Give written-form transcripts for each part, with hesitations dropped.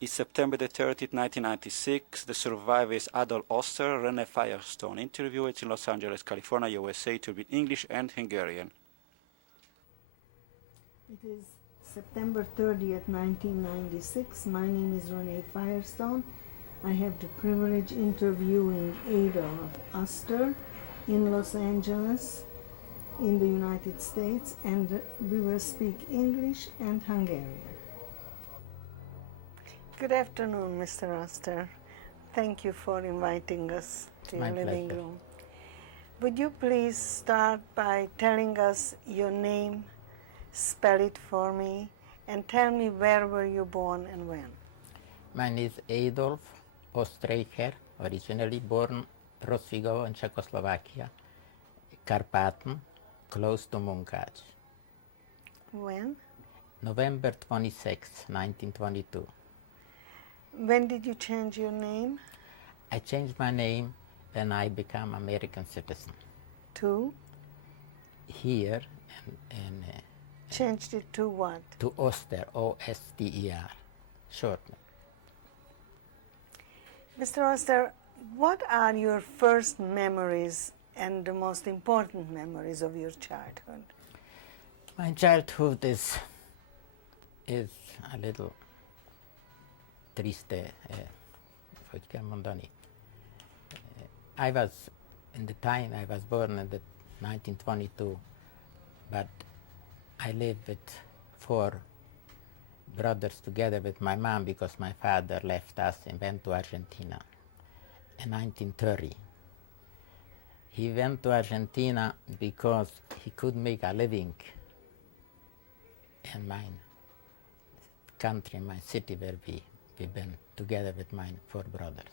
is September the 30th, 1996. The survivor is Adolf Oster. Rene Firestone. Interview it's in Los Angeles, California, USA, to be English and Hungarian. It is September 30th, 1996. My name is Renee Firestone. I have the privilege interviewing Adolf Oster in Los Angeles, in the United States, and we will speak English and Hungarian. Good afternoon, Mr. Oster. Thank you for inviting us to your living room. Would you please start by telling us your name, spell it for me, and tell me where were you born and when? My name is Adolf Ostreicher, originally born Rozsvigovo in Czechoslovakia, Karpaten, close to Munkács. When? November 26, 1922. When did you change your name? I changed my name when I became American citizen. To? Here, and Changed it to what? to Oster, O-S-T-E-R, shortly. Mr. Oster, what are your first memories and the most important memories of your childhood? My childhood is a little triste, hogy kell mondani. I was, in the time I was born in the 1922, but I lived with 4 brothers together with my mom because my father left us and went to Argentina in 1930. He went to Argentina because he could make a living in my country, my city where we've been together with my 4 brothers.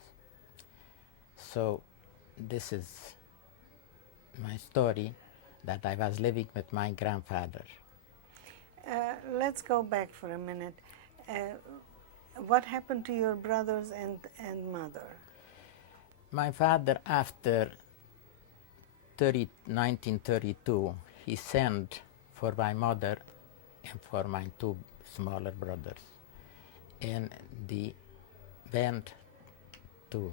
So this is my story, that I was living with my grandfather. Let's go back for a minute. What happened to your brothers and mother? My father, after 1932, he sent for my mother and for my 2 smaller brothers. And they went to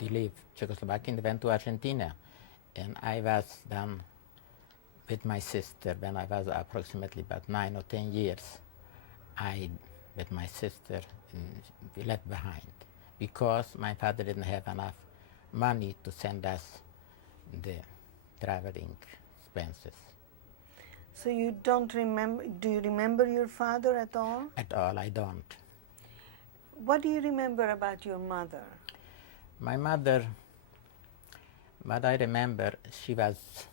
leave Czechoslovakia and went to Argentina. And I was then with my sister when I was approximately about 9 or 10 years. I, with my sister, we left behind because my father didn't have enough money to send us the traveling expenses. So you don't remember, do you remember your father at all? At all, I don't. What do you remember about your mother? My mother, what I remember, she was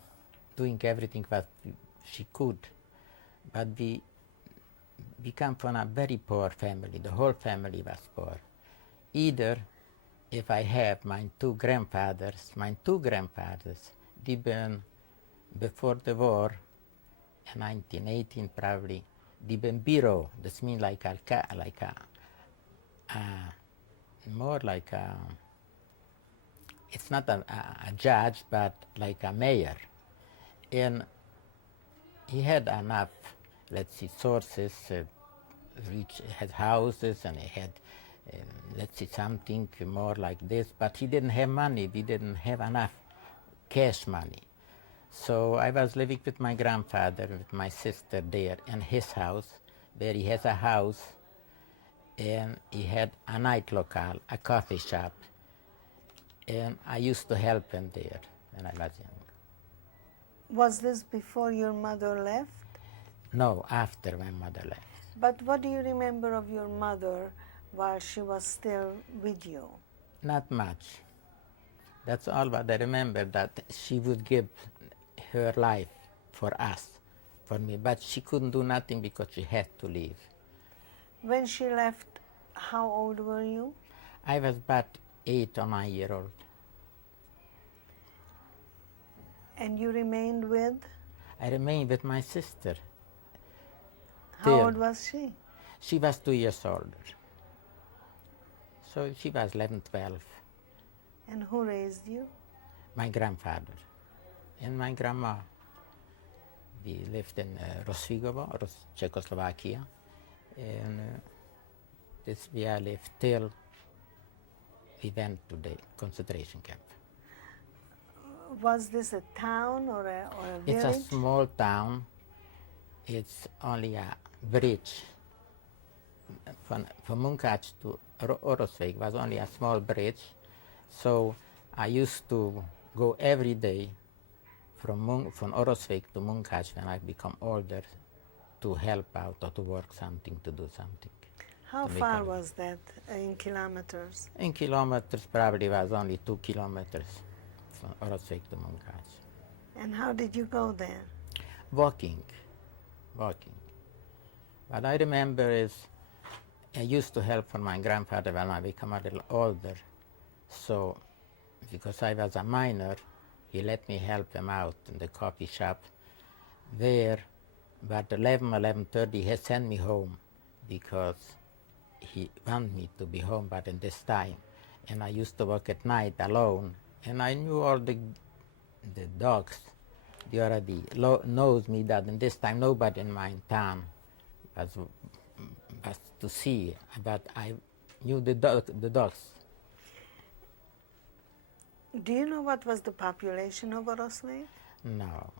doing everything what she could, but we come from a very poor family. The whole family was poor. Either if I have my 2 grandfathers, they been before the war, in 1918 probably, they been bureau. This means like more like a, it's not a judge, but like a mayor. And he had enough, let's see, sources, which had houses, and he had, let's see, something more like this, but he didn't have money. We didn't have enough cash money. So I was living with my grandfather, with my sister there in his house, where he has a house, and he had a night locale, a coffee shop, and I used to help him there when I was young. Was this before your mother left? No, after my mother left. But what do you remember of your mother while she was still with you? Not much. That's all what I remember, that she would give her life for us, for me, but she couldn't do nothing because she had to leave. When she left, how old were you? I was about 8 or 9 years old. And you remained with? I remained with my sister. How Till- old was she? She was 2 years older. So she was 11, 12. And who raised you? My grandfather and my grandma. We lived in Rozsvigovo, Czechoslovakia, and this we lived till we went to the concentration camp. Was this a town or a It's village? a small town. It's only a bridge. From Munkac to Orosvik was only a small bridge. So I used to go every day from Orosvik to Munkac when I become older to help out or to work something, to do something. How to make far a- was that in kilometers? In kilometers, probably was only 2 kilometers from Orosvik to Munkac. And how did you go there? Walking. What I remember is I used to help for my grandfather when I became a little older. So, because I was a minor, he let me help him out in the coffee shop there. But 11:30 he sent me home because he wanted me to be home but in this time. And I used to work at night alone. And I knew all the dogs. They already knows me that in this time nobody in my town was to see, but I knew the dogs. Do you know what was the population of Orosvik? No.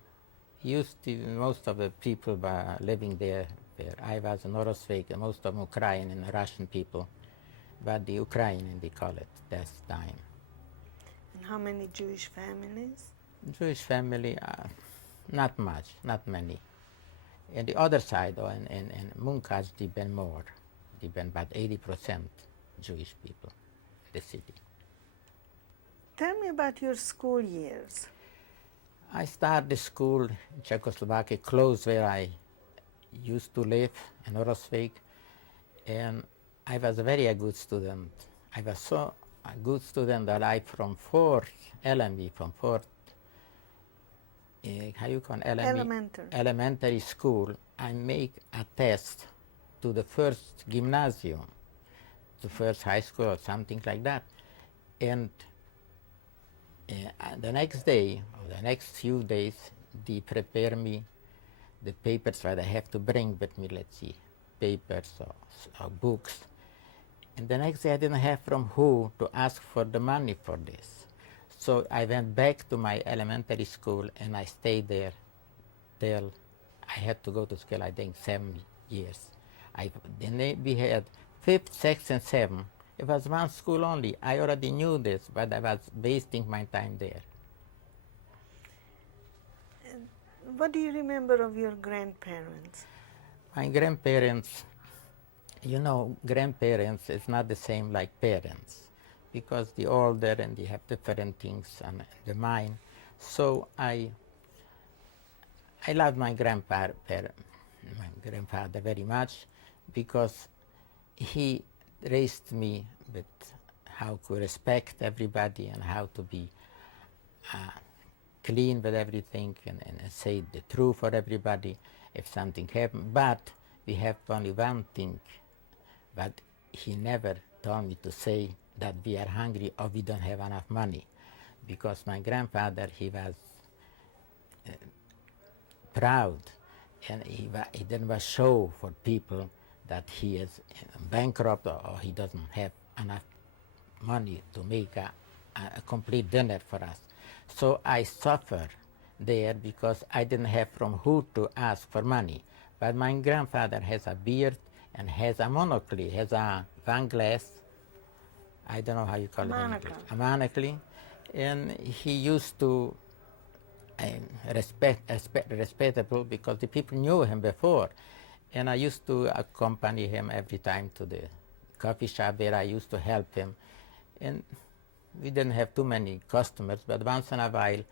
Most of the people were living there where I was in Orosvik, most of them Ukrainian and Russian people, but the Ukrainian they call it that time. And how many Jewish families? Jewish family, not much, not many. And the other side, in Munkac, they've been more. They've been about 80% Jewish people in the city. Tell me about your school years. I started school in Czechoslovakia, close where I used to live, in Orosvik, and I was a very good student. I was so a good student that I, from fourth LME, from fourth, how you call LME? Elementary school, I make a test to the first gymnasium, the first high school or something like that. And the next day, or the next few days, they prepare me the papers that I have to bring with me, let's see, papers or books. And the next day I didn't have from who to ask for the money for this. So I went back to my elementary school and I stayed there till I had to go to school, I think 7 years. Then we had 5th, 6th, and 7th. It was one school only. I already knew this, but I was wasting my time there. What do you remember of your grandparents? My grandparents, grandparents is not the same like parents because they're older and they have different things on the mind. So I love my grandfather very much because he raised me with how to respect everybody and how to be clean with everything and say the truth for everybody if something happened. But we have only one thing, but he never told me to say that we are hungry or we don't have enough money, because my grandfather, he was proud and he didn't show for people that he is bankrupt or he doesn't have enough money to make a complete dinner for us. So I suffered there because I didn't have from who to ask for money. But my grandfather has a beard and has a monocle, has a one glass, I don't know how you call it in English, a monocle, and he used to respectable because the people knew him before. And I used to accompany him every time to the coffee shop where I used to help him. And we didn't have too many customers, but once in a while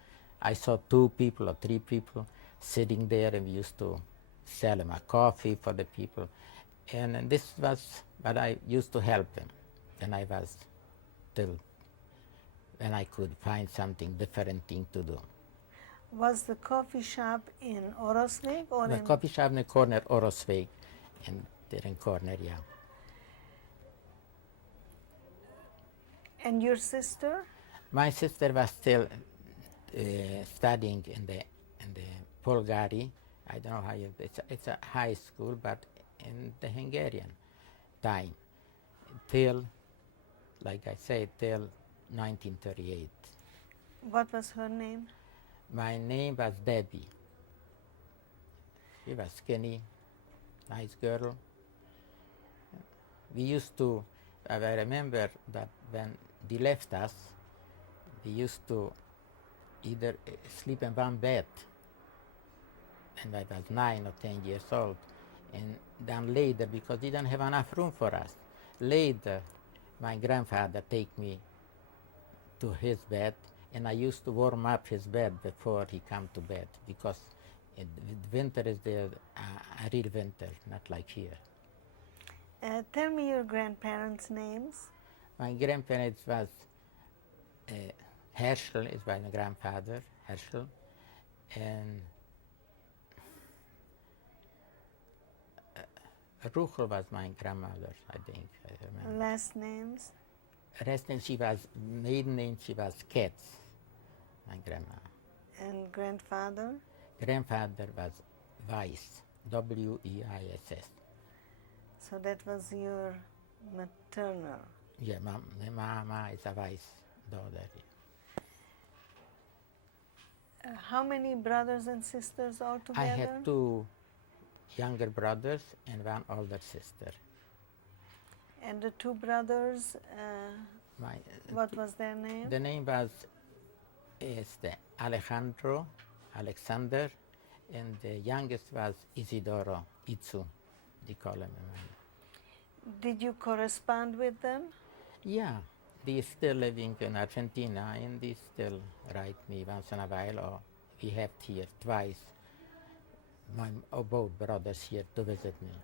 I saw 2 people or 3 people sitting there and we used to sell him a coffee for the people. And this was what I used to help him when I was till when I could find something different thing to do. Was the coffee shop in Orosvik or The coffee shop in the corner, Orosvik, and there in corner, yeah. And your sister? My sister was still studying in the Bulgari. I don't know how it's a high school, but in the Hungarian time. till, like I said, till 1938. What was her name? My name was Debbie. She was skinny, nice girl. We used to, I remember that when they left us, we used to either sleep in one bed, and I was 9 or 10 years old, and then later, because they didn't have enough room for us, later my grandfather take me to his bed, and I used to warm up his bed before he come to bed, because winter is there, a real winter, not like here. Tell me your grandparents' names. My grandparents was Herschel is my grandfather, Herschel, and Ruchel was my grandmother, I think. I remember. Last names? Rest name, she was, maiden name, she was Katz, my grandma. And grandfather? Grandfather was Weiss, W-E-I-S-S. So that was your maternal. Yeah, my mama is a Weiss daughter. How many brothers and sisters altogether? I had 2 younger brothers and 1 older sister. And the 2 brothers, My, what was their name? the name was Alejandro, Alexander, and the youngest was Isidoro, Itzu, they call him. Did you correspond with them? Yeah, they still living in Argentina, and they still write me once in a while, or we have here twice, both brothers here to visit me.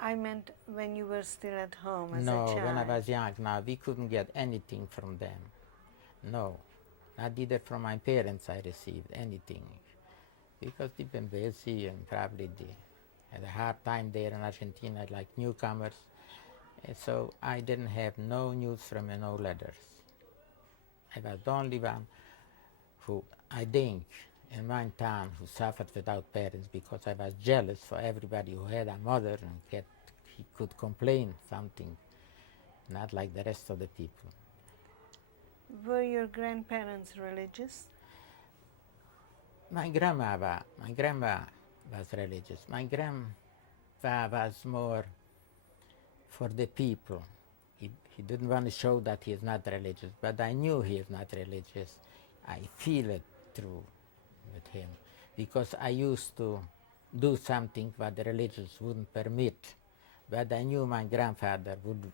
I meant when you were still at home as No, a child. when I was young, no, we couldn't get anything from them. No, not either from my parents I received anything, because they've been busy and probably they had a hard time there in Argentina like newcomers. And so I didn't have no news from them, no letters. I was the only one who, I think, in my town who suffered without parents, because I was jealous for everybody who had a mother and he could complain something, not like the rest of the people. Were your grandparents religious? My grandma was religious. My grandpa was more for the people. He didn't want to show that he is not religious, but I knew he is not religious. I feel it through with him, because I used to do something what the religious wouldn't permit, but I knew my grandfather would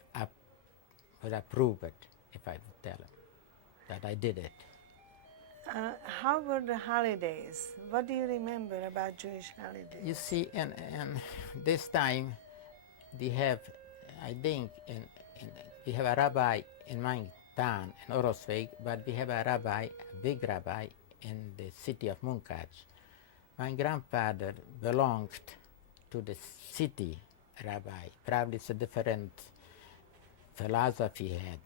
approve it if I would tell him that I did it. How were the holidays? What do you remember about Jewish holidays? You see, in this time, they have, I think, we have a rabbi in my town, in Orosvik, but we have a big rabbi, in the city of Munkach. My grandfather belonged to the city rabbi. Probably it's a different philosophy he had.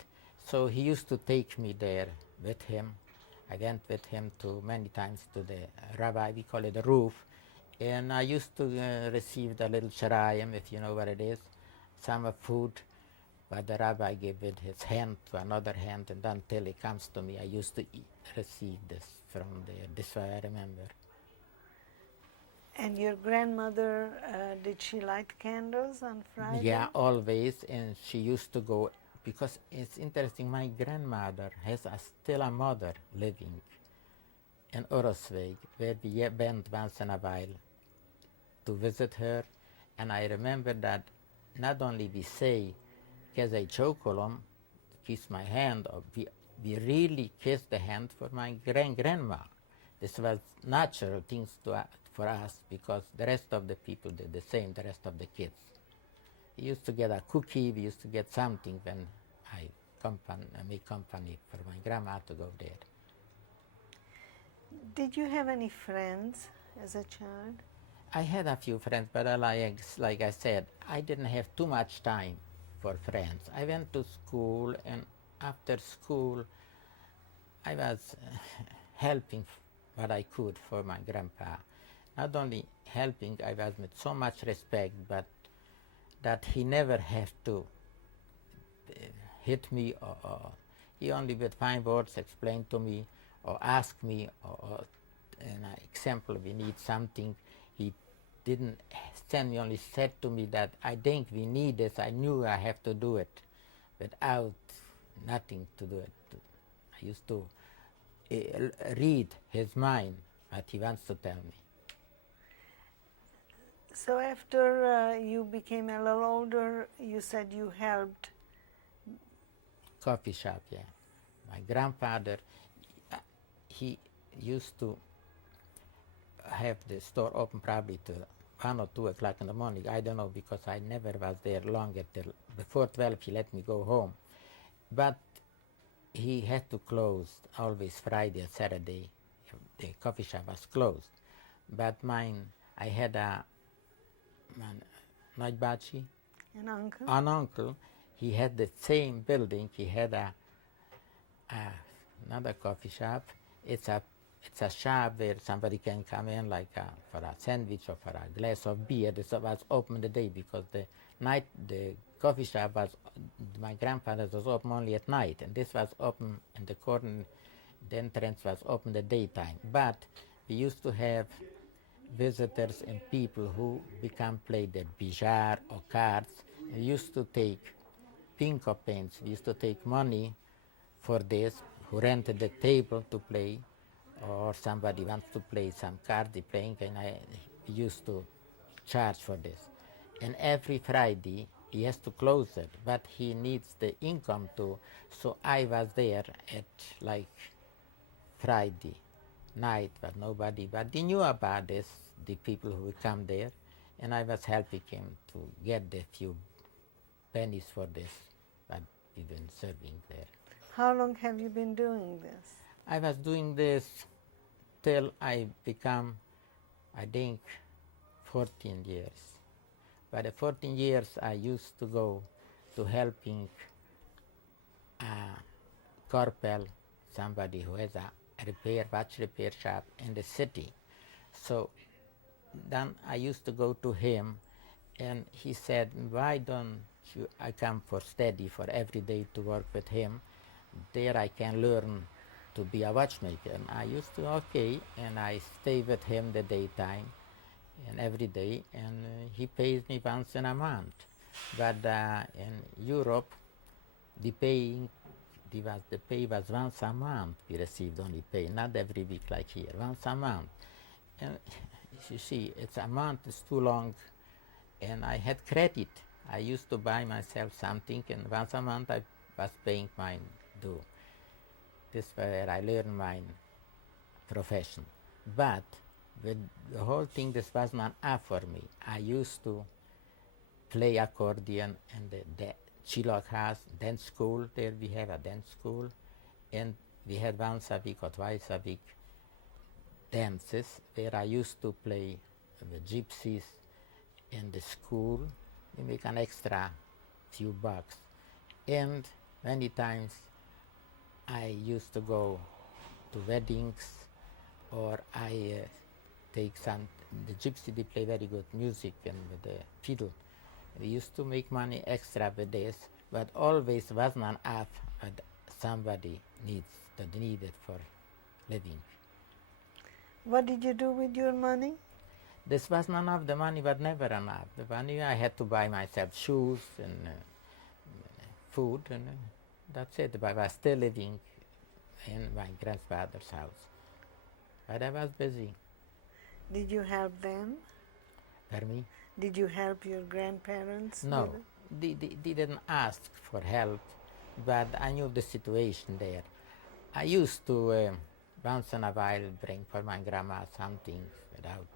So he used to take me there with him. I went with him to many times to the rabbi, we call it the roof, and I used to receive the little sharayim, if you know what it is, some of food, but the rabbi gave with his hand to another hand, and until he comes to me, I used to receive this from there. This way I remember. And your grandmother, did she light candles on Friday? Yeah, always, and she used to go, because it's interesting, my grandmother has still a mother living in Orosvik, where we went once in a while to visit her, and I remember that not only we say, Kezei Chokolom, kiss my hand, or we really kissed the hand for my grandma. This was natural things for us, because the rest of the people did the same, the rest of the kids. We used to get a cookie, we used to get something when I made company for my grandma to go there. Did you have any friends as a child? I had a few friends, but like I said, I didn't have too much time for friends. I went to school, and after school, I was helping what I could for my grandpa. Not only helping, I was with so much respect, but that he never had to hit me, or he only with fine words explained to me, or asked me, or an example, we need something. He didn't send me, only said to me that I think we need this. I knew I have to do it without nothing to do it. I used to read his mind, what he wants to tell me. So after you became a little older, you said you helped. Coffee shop, yeah. My grandfather, he used to have the store open probably to 1 or 2 o'clock in the morning. I don't know, because I never was there longer. Till before 12 he let me go home. But he had to close always Friday and Saturday. The coffee shop was closed. But I had a nagybácsi, An uncle? an uncle. He had the same building. He had another coffee shop. It's a shop where somebody can come in like for a sandwich or for a glass of beer. This was open the day, because the coffee shop was, my grandfather's was open only at night, and this was open in the corner. The entrance was open the daytime. But we used to have visitors and people who play the bijar or cards. We used to take pinko paints. We used to take money for this, who rented the table to play, or somebody wants to play some cards playing, and I used to charge for this. And every Friday he has to close it, but he needs the income too. So I was there at like Friday night, but nobody, but they knew about this, the people who would come there, and I was helping him to get the few pennies for this, but we've been serving there. How long have you been doing this? I was doing this till I become, I think, 14 years. By the 14 years, I used to go to helping Corpel, somebody who has a watch repair shop in the city. So then I used to go to him, and he said, why don't I come for steady for every day to work with him? There I can learn to be a watchmaker. And I used to, okay, and I stay with him the daytime and every day, and he pays me once in a month. But in Europe, the pay was once a month. We received only pay, not every week like here, once a month. And you see, it's a month is too long, and I had credit. I used to buy myself something, and once a month I was paying my due. This is where I learned my profession. But with the whole thing, this was not enough for me. I used to play accordion in the Chilok House dance school. There we have a dance school, and we had once a week or twice a week dances where I used to play the gypsies in the school. We make an extra few bucks, and many times I used to go to weddings, or I take some, the gypsy, they play very good music, and with the fiddle. We used to make money extra with this, but always was not enough, but somebody needed for living. What did you do with your money? This was not enough, the money was never enough. The money I had to buy myself shoes and food, and that's it. But I was still living in my grandfather's house. But I was busy. Did you help them? Pardon me? Did you help your grandparents? No, they didn't ask for help, but I knew the situation there. I used to once in a while bring for my grandma something without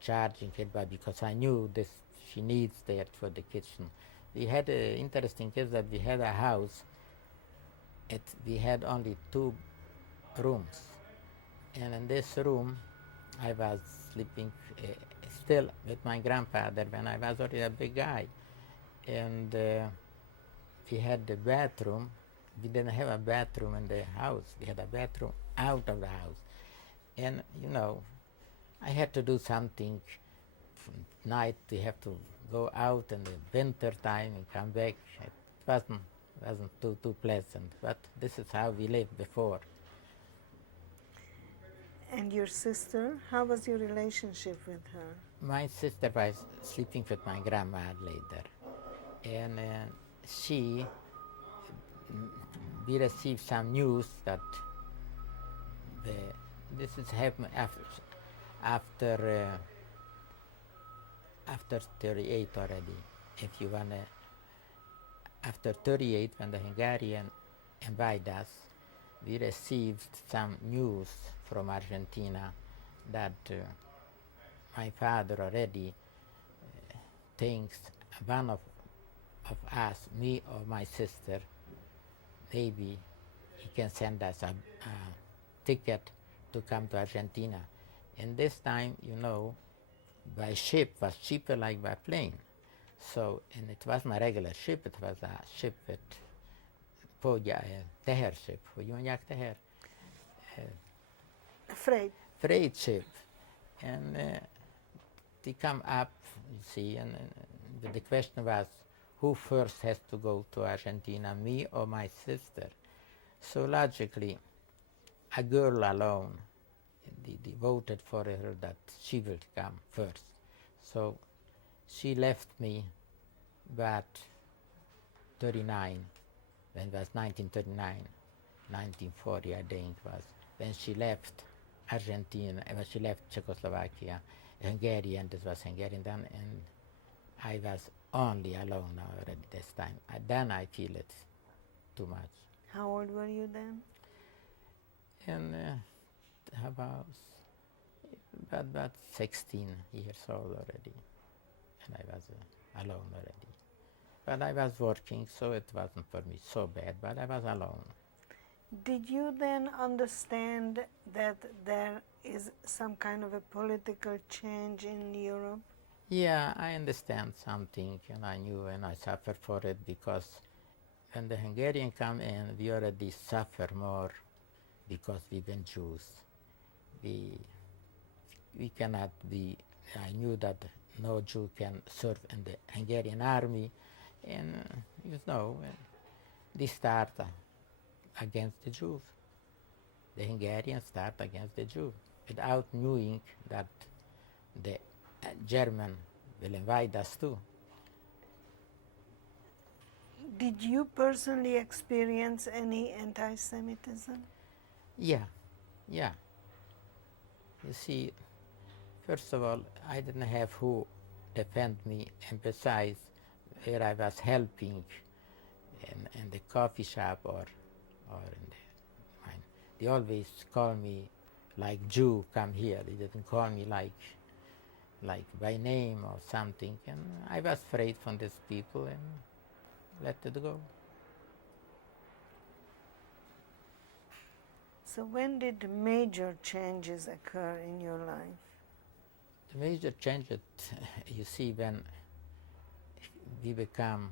charging it, but because I knew this, she needs that for the kitchen. We had an interesting case that we had a house. We had only 2 rooms, and in this room I was sleeping still with my grandfather when I was already a big guy, and we had the bathroom. We didn't have a bathroom in the house. We had a bathroom out of the house, and you know, I had to do something. Night we have to go out in the winter time and come back. It wasn't wasn't too pleasant. But this is how we lived before. And your sister, how was your relationship with her? My sister was sleeping with my grandma later, and we received some news that this is happened after 38 already. If you wanna, after 38, when the Hungarian invaded us, we received some news from Argentina that my father already thinks one of us, me or my sister, maybe he can send us a ticket to come to Argentina. And this time, by ship was cheaper like by plane. So, and it wasn't a regular ship, it was a ship with tehership, hogy mondják teher? Freight ship. And they come up, you see, and the question was, who first has to go to Argentina, me or my sister? So logically, a girl alone, they voted for her that she will come first. So she left me about 39, when it was 1939, 1940 I think it was, when she left Argentina, when she left Czechoslovakia, Hungarian, this was Hungarian then, and I was only alone already this time. Then I feel it too much. How old were you then? And about 16 years old already, and I was alone already. But I was working, so it wasn't for me so bad, but I was alone. Did you then understand that there is some kind of a political change in Europe? Yeah, I understand something, and I knew and I suffered for it, because when the Hungarians come in, we already suffer more because we've been Jews. We cannot be, I knew that no Jew can serve in the Hungarian army, and they start against the Jews. The Hungarians start against the Jews without knowing that the German will invade us too. Did you personally experience any anti-Semitism? Yeah. You see, first of all, I didn't have who defend me, and besides, where I was helping in the coffee shop or in the mine, they always call me like Jew, come here. They didn't call me like by name or something, and I was afraid from these people and let it go. So when did major changes occur in your life? The major change that you see when we become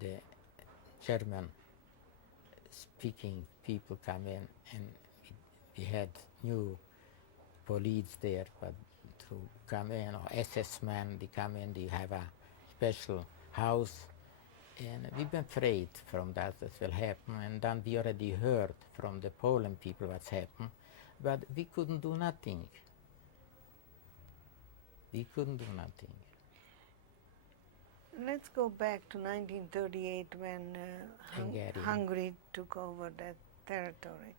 the German speaking people come in, and we had new police there but to come in, or SS men, they come in, they have a special house, and we've been afraid from that will happen, and then we already heard from the Poland people what's happened, but we couldn't do nothing. We couldn't do nothing. Let's go back to 1938 when Hungary took over that territory.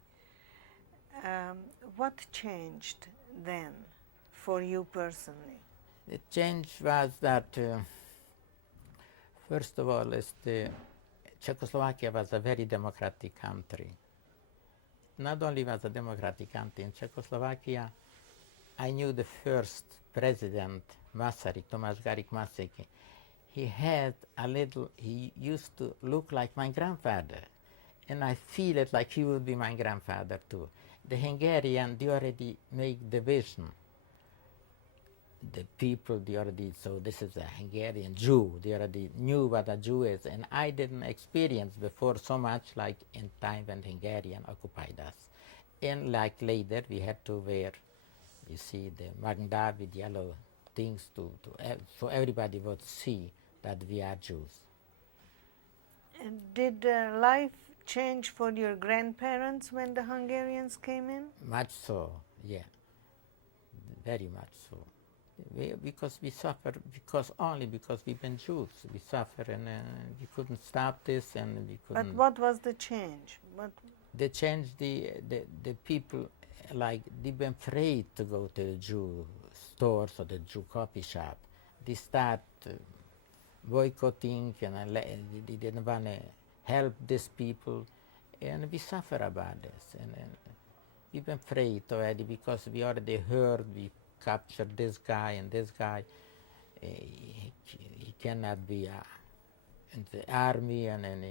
What changed then for you personally? The change was that, first of all, Czechoslovakia was a very democratic country. Not only was a democratic country in Czechoslovakia, I knew the first president, Masaryk, Tomáš Garrigue Masaryk. He used to look like my grandfather, and I feel it like he would be my grandfather too. The Hungarian, they already make the vision. The people, so this is a Hungarian Jew, they already knew what a Jew is, and I didn't experience before so much like in time when Hungarian occupied us. And like later, we had to wear, you see, the Magen David yellow things so everybody would see that we are Jews. And did life change for your grandparents when the Hungarians came in? Much so, yeah, very much so. Because we suffer, only because we've been Jews. We suffer and we couldn't stop this and we couldn't. But what was the change? They changed the people, like they've been afraid to go to the Jew stores or the Jew coffee shop. They start boycotting and they didn't want to help these people, and we suffer about this. And we've been afraid already because we already heard we captured this guy and this guy. He cannot be in the army, and then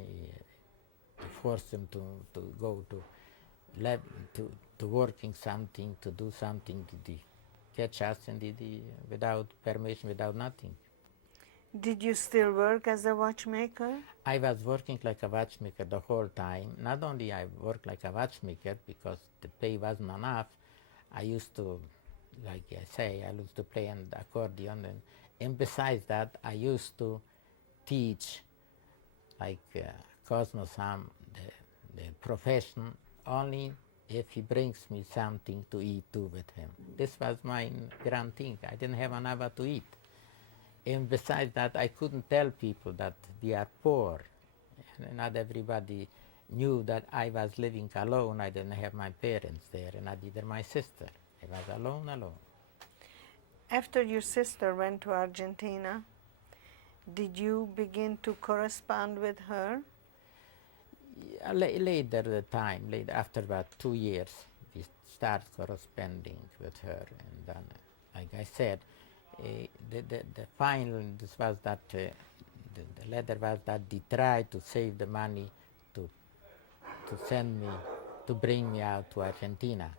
force him to go to lab to working something, to do something, to catch us and without permission, without nothing. Did you still work as a watchmaker? I was working like a watchmaker the whole time. Not only I worked like a watchmaker because the pay wasn't enough, I used to, like I say, I used to play an accordion, and besides that, I used to teach, like Cosmo Sam, the profession, only if he brings me something to eat too with him. This was my grand thing. I didn't have enough to eat. And besides that, I couldn't tell people that we are poor. And not everybody knew that I was living alone. I didn't have my parents there, and not either my sister. I was alone. After your sister went to Argentina, did you begin to correspond with her? Later, after about 2 years, we start corresponding with her. And then, like I said, the final, this was that, the letter was that they tried to save the money to send me, to bring me out to Argentina.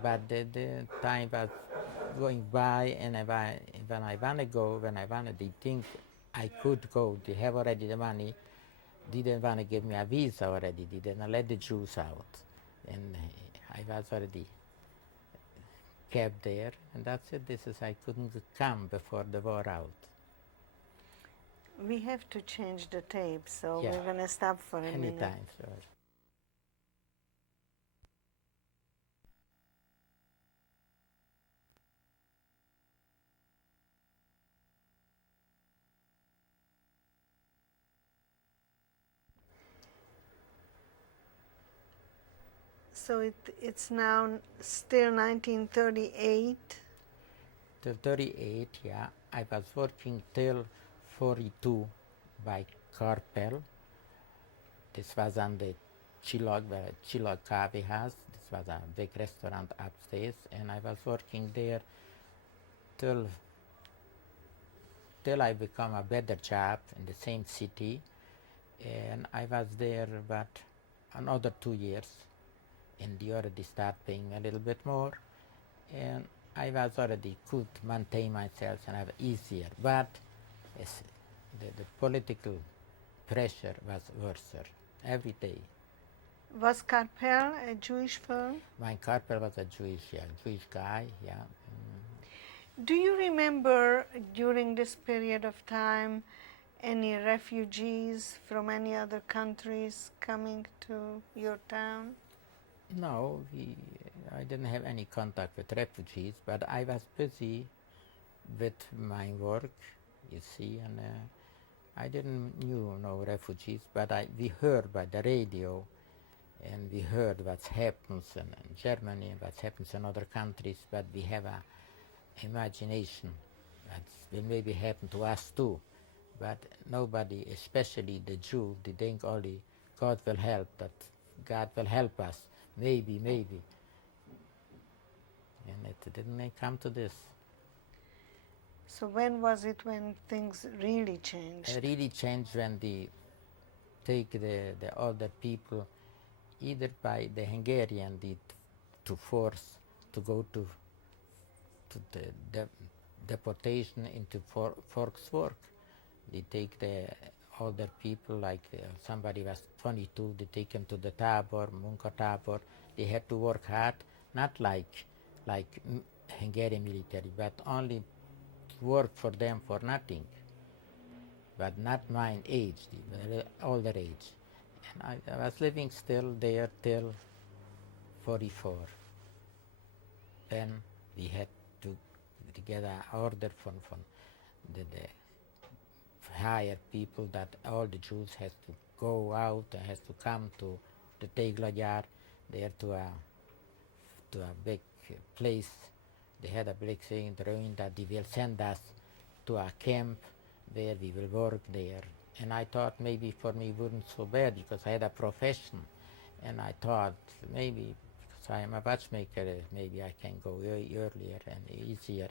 But the time was going by, and when I want to go, they think I could go, they have already the money, didn't want to give me a visa already, they didn't let the Jews out. And I was already kept there, and that's it. I couldn't come before the war out. We have to change the tape, so yeah. We're going to stop for a minute. Anytime, sure. So it's now still 1938? Till 38, yeah. I was working till 42 by Carpel. This was on the Chilog Coffee House. This was a big restaurant upstairs, and I was working there till I become a better job in the same city, and I was there about another 2 years. And they already start paying a little bit more, and I was already could maintain myself and have easier. But the political pressure was worse every day. Was Carpel a Jewish firm? My Carpel was a Jewish guy, yeah. Do you remember during this period of time any refugees from any other countries coming to your town? No, I didn't have any contact with refugees, but I was busy with my work, you see, and I didn't knew no refugees, but we heard by the radio, and we heard what happens in Germany, what happens in other countries, but we have a imagination that will maybe happen to us too. But nobody, especially the Jew, they think only God will help, that God will help us. Maybe. And it didn't come to this. So when was it when things really changed? It really changed when they take the older people, either by the Hungarian, to force to go to the deportation into forced work. They take the older people, like somebody was 22, they take him to the Tabor, Munka Tabor. They had to work hard, not like Hungarian military, but only work for them for nothing. But not my age, the older age. I was living still there till 44. Then we had to get an order from the higher people that all the Jews has to go out and has to come to the Teglajar, there to a big place. They had a big thing drawing that they will send us to a camp where we will work there. And I thought maybe for me it wouldn't so bad because I had a profession. And I thought maybe because I am a watchmaker, maybe I can go earlier and easier.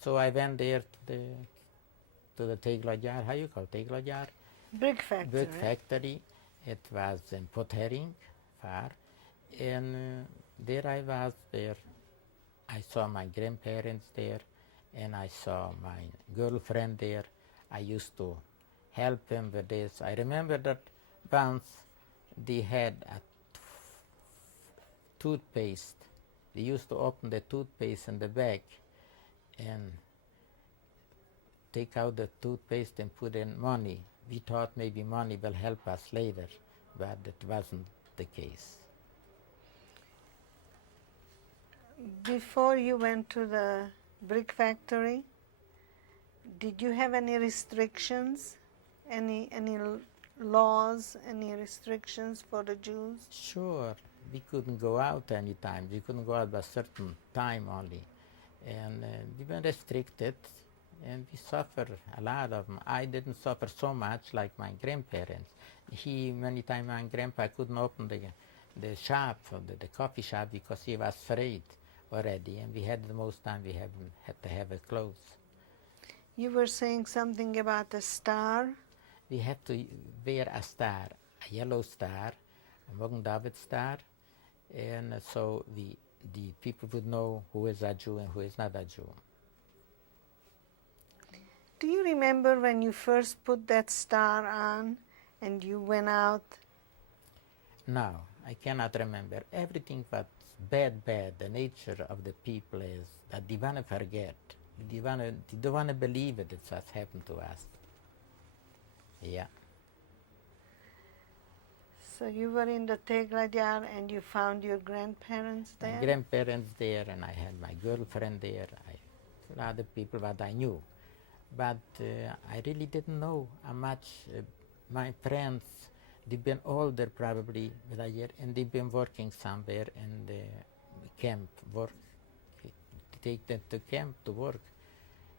So I went there to the Teglajar, how you call it, Teglajar? Brick factory. Brick factory. It was in Pottering, far. And there I was there. I saw my grandparents there, and I saw my girlfriend there. I used to help them with this. I remember that once they had a toothpaste. They used to open the toothpaste in the bag and take out the toothpaste and put in money. We thought maybe money will help us later, but it wasn't the case. Before you went to the brick factory, did you have any restrictions, any laws, any restrictions for the Jews? Sure, we couldn't go out any time. We couldn't go out by a certain time only. And we were restricted, and we suffered a lot of them. I didn't suffer so much like my grandparents. Many times my grandpa couldn't open the shop, the coffee shop, because he was afraid already, and we had the most time we had to have it closed. You were saying something about a star. We had to wear a star, a yellow star, a Magen David star, and so the people would know who is a Jew and who is not a Jew. Do you remember when you first put that star on and you went out? No, I cannot remember. Everything was bad. The nature of the people is that they want to forget. They don't want to believe it. It's what happened to us. Yeah. So you were in the Teglajar and you found your grandparents there? My grandparents there, and I had my girlfriend there. A lot of people that I knew. But I really didn't know how much. My friends, they've been older probably with a year, and they've been working somewhere in the camp, take them to camp to work.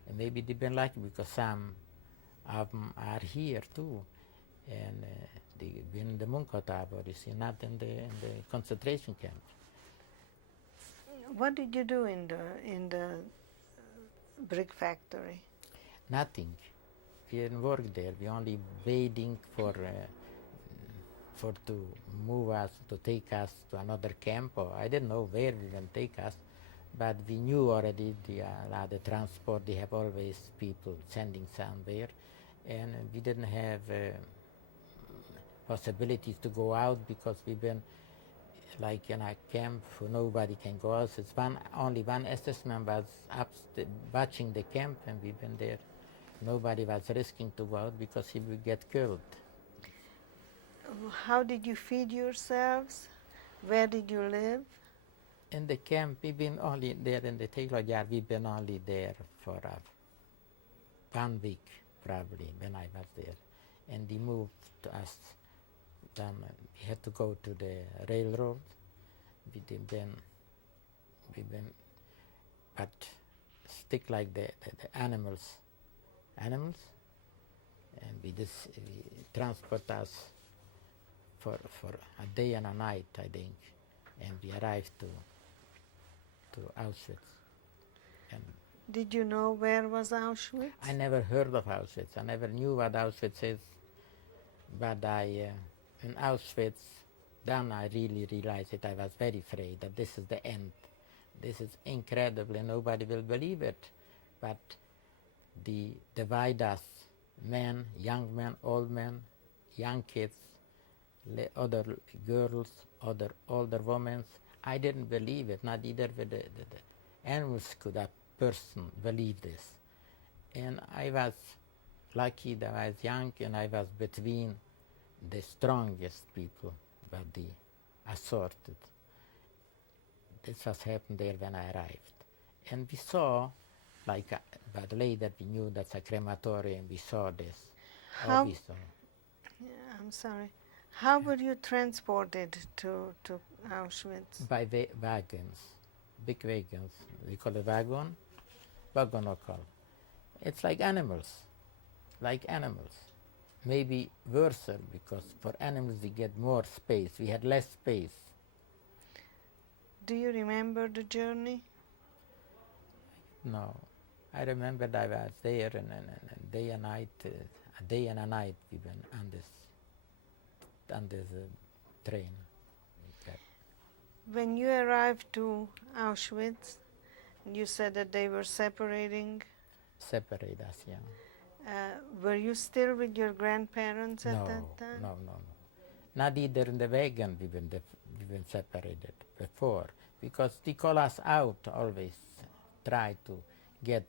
And maybe they've been lucky because some of them are here too. And they've been in the Munkatabor, you see, not in the concentration camp. What did you do in the brick factory? Nothing. We didn't work there. We only waiting for to move us, to take us to another camp. Or I didn't know where we will take us, but we knew already the transport. They have always people sending somewhere, and we didn't have possibilities to go out because we've been like in a camp where nobody can go out. It's only one SS man was watching the camp, and we've been there. Nobody was risking to go out because he would get killed. How did you feed yourselves? Where did you live? In the camp, we've been only there in the Teglajar. We've been only there for 1 week, probably, when I was there. And they moved us. Then we had to go to the railroad. We've been, but stick like the animals, and we transport us for a day and a night, I think, and we arrived to Auschwitz. And did you know where was Auschwitz? I never heard of Auschwitz. I never knew what Auschwitz is, but in Auschwitz, then I really realized it. I was very afraid that this is the end. This is incredible, and nobody will believe it. But they divide us, men, young men, old men, young kids, other girls, other older women. I didn't believe it, not either with the animals could a person believe this. And I was lucky that I was young, and I was between the strongest people, but the assorted. This was happened there when I arrived. And we saw, but later we knew that's a crematorium, we saw this. How, We saw. yeah, I'm sorry. How were you transported to Auschwitz? By wagons, big wagons. We call it wagon local. It's like animals. Maybe worse, because for animals we get more space. We had less space. Do you remember the journey? No. I remember I was there and day and night, a day and a night we went on this train. When you arrived to Auschwitz, you said that they were separating. Separate us, yeah. Were you still with your grandparents at that time? No. Not either in the wagon we been separated before, because they call us out always, try to get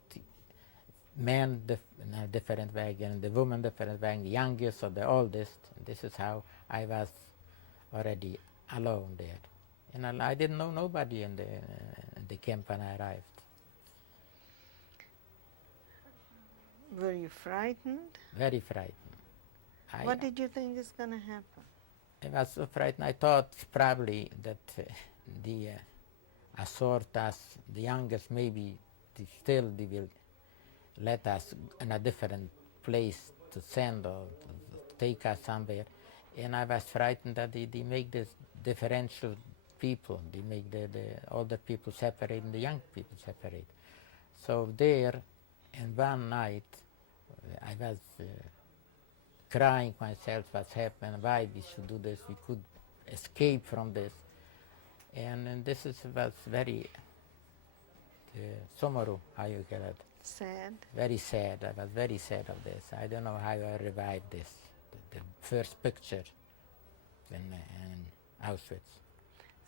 men in a different wagon, the woman different wagon, the youngest or the oldest. This is how I was already alone there. And I didn't know nobody in the camp when I arrived. Were you frightened? Very frightened. What did you think is going to happen? I was so frightened. I thought probably that the assort us, the youngest, maybe they will let us in a different place to send or to take us somewhere. And I was frightened that they make this differential people. They make the older people separate and the young people separate. So there, and one night, I was crying myself, what's happened, why we should do this, we could escape from this. And this was very somaru, how you call it? Sad. Very sad. I was very sad of this. I don't know how I revived this, the first picture in Auschwitz.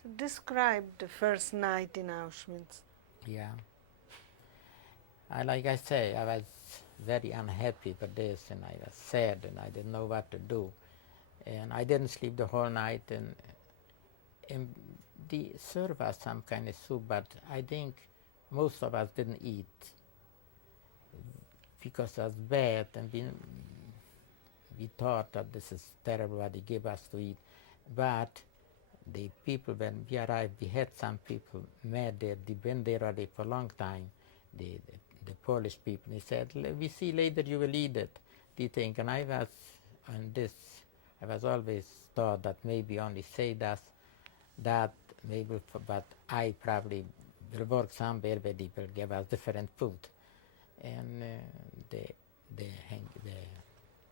So describe the first night in Auschwitz. Yeah. Like I say, I was very unhappy for this, and I was sad, and I didn't know what to do. And I didn't sleep the whole night, and they served us some kind of soup, but I think most of us didn't eat because it was bad, and we thought that this is terrible what they give us to eat. But the people, when we arrived, we had some people mad there, they've been there already for a long time, the Polish people. They said, we see later you will eat it. They think, and I was on this, I was always thought that maybe only say that maybe, but I probably will work somewhere where they will give us different food. And the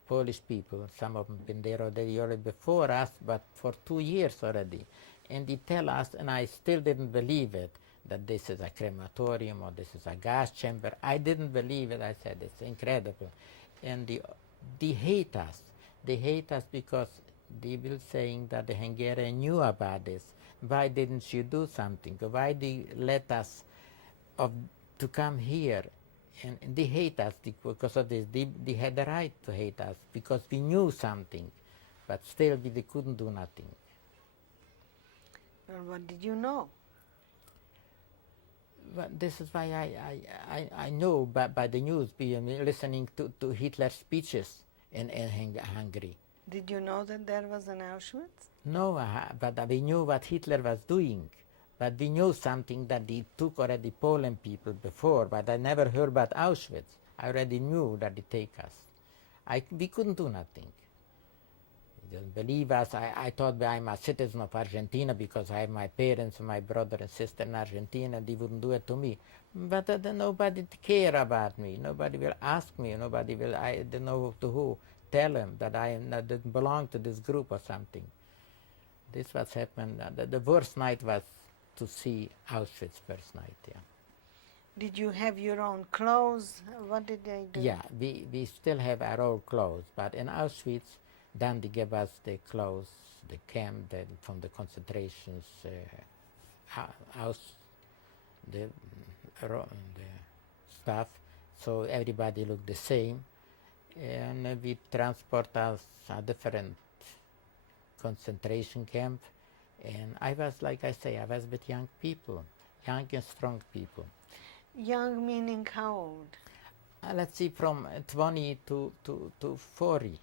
Polish people, some of them been there already before us, but for 2 years already. And they tell us, and I still didn't believe it, that this is a crematorium or this is a gas chamber. I didn't believe it. I said, it's incredible. And they hate us. They hate us because they will saying that the Hungarian knew about this. Why didn't you do something? Why they let us to come here? And they hate us because of this. They had the right to hate us because we knew something, but still they couldn't do nothing. Well, what did you know? But this is why I know by the news, listening to Hitler's speeches in Hungary. Did you know that there was an Auschwitz? No, but we knew what Hitler was doing. But we knew something that they took already Poland people before, but I never heard about Auschwitz. I already knew that they take us. We couldn't do nothing. They didn't believe us. I thought I'm a citizen of Argentina because I have my parents, my brother and sister in Argentina. They wouldn't do it to me. But nobody care about me. Nobody will ask me. I don't know to who tell them that I didn't belong to this group or something. This was happened. The worst night was to see Auschwitz first night, yeah. Did you have your own clothes? What did they do? Yeah, we still have our own clothes, but in Auschwitz, then they gave us the clothes, the camp from the concentrations house, the stuff, so everybody looked the same, and we transport us a different concentration camp, and I was, like I say, I was with young people, young and strong people. Young meaning how old? Let's see, from 20 to 40.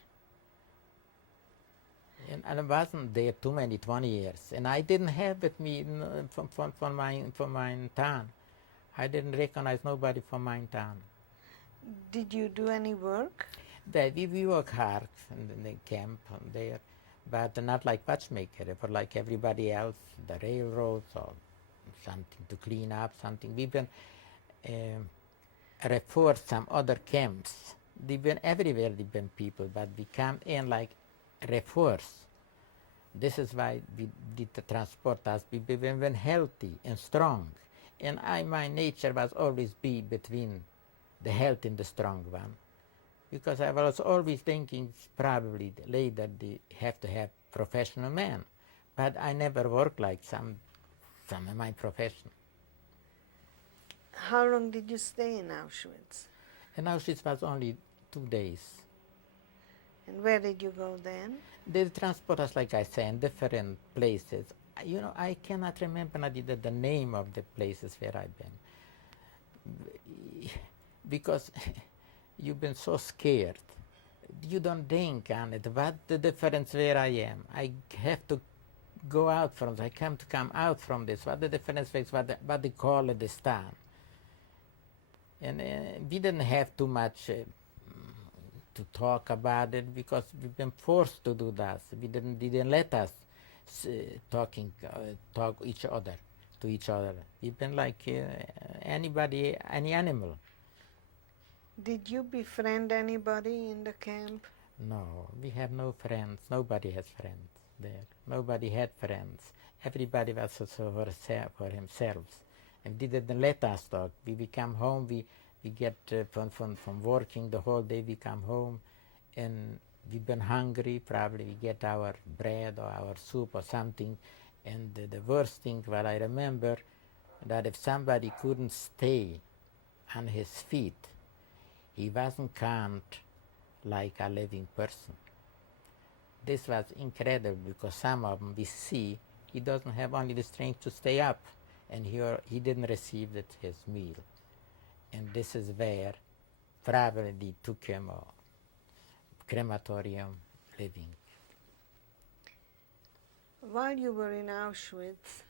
And I wasn't there too many 20 years. And I didn't have with me from my town. I didn't recognize nobody from my town. Did you do any work? We work hard in the camp there, but not like watchmaker, but like everybody else, the railroads or something to clean up, something. We've been referred some other camps. They've been everywhere, they've been people, but we come in like referrals. This is why we did the transport us. We been healthy and strong. And my nature was always be between the healthy and the strong one. Because I was always thinking probably later they have to have professional men. But I never worked like some in my profession. How long did you stay in Auschwitz? And Auschwitz was only 2 days. And where did you go then? They transport us, like I say, in different places. You know, I cannot remember the name of the places where I've been. Because you've been so scared. You don't think on it. What the difference where I am? I have to go out from this. I come out from this. What the difference is, what they call it this town. And we didn't have too much to talk about it because we've been forced to do that. They didn't let us talk to each other. We've been like anybody, any animal. Did you befriend anybody in the camp? No, we have no friends. Nobody has friends there. Nobody had friends. Everybody was for himself. And they didn't let us talk. We come home, we get from working the whole day, we come home and we've been hungry, probably we get our bread or our soup or something. And the worst thing, what I remember, that if somebody couldn't stay on his feet, he wasn't counted like a living person. This was incredible because some of them we see, he doesn't have only the strength to stay up, and he didn't receive his meal. And this is where probably they took him a crematorium living. While you were in Auschwitz,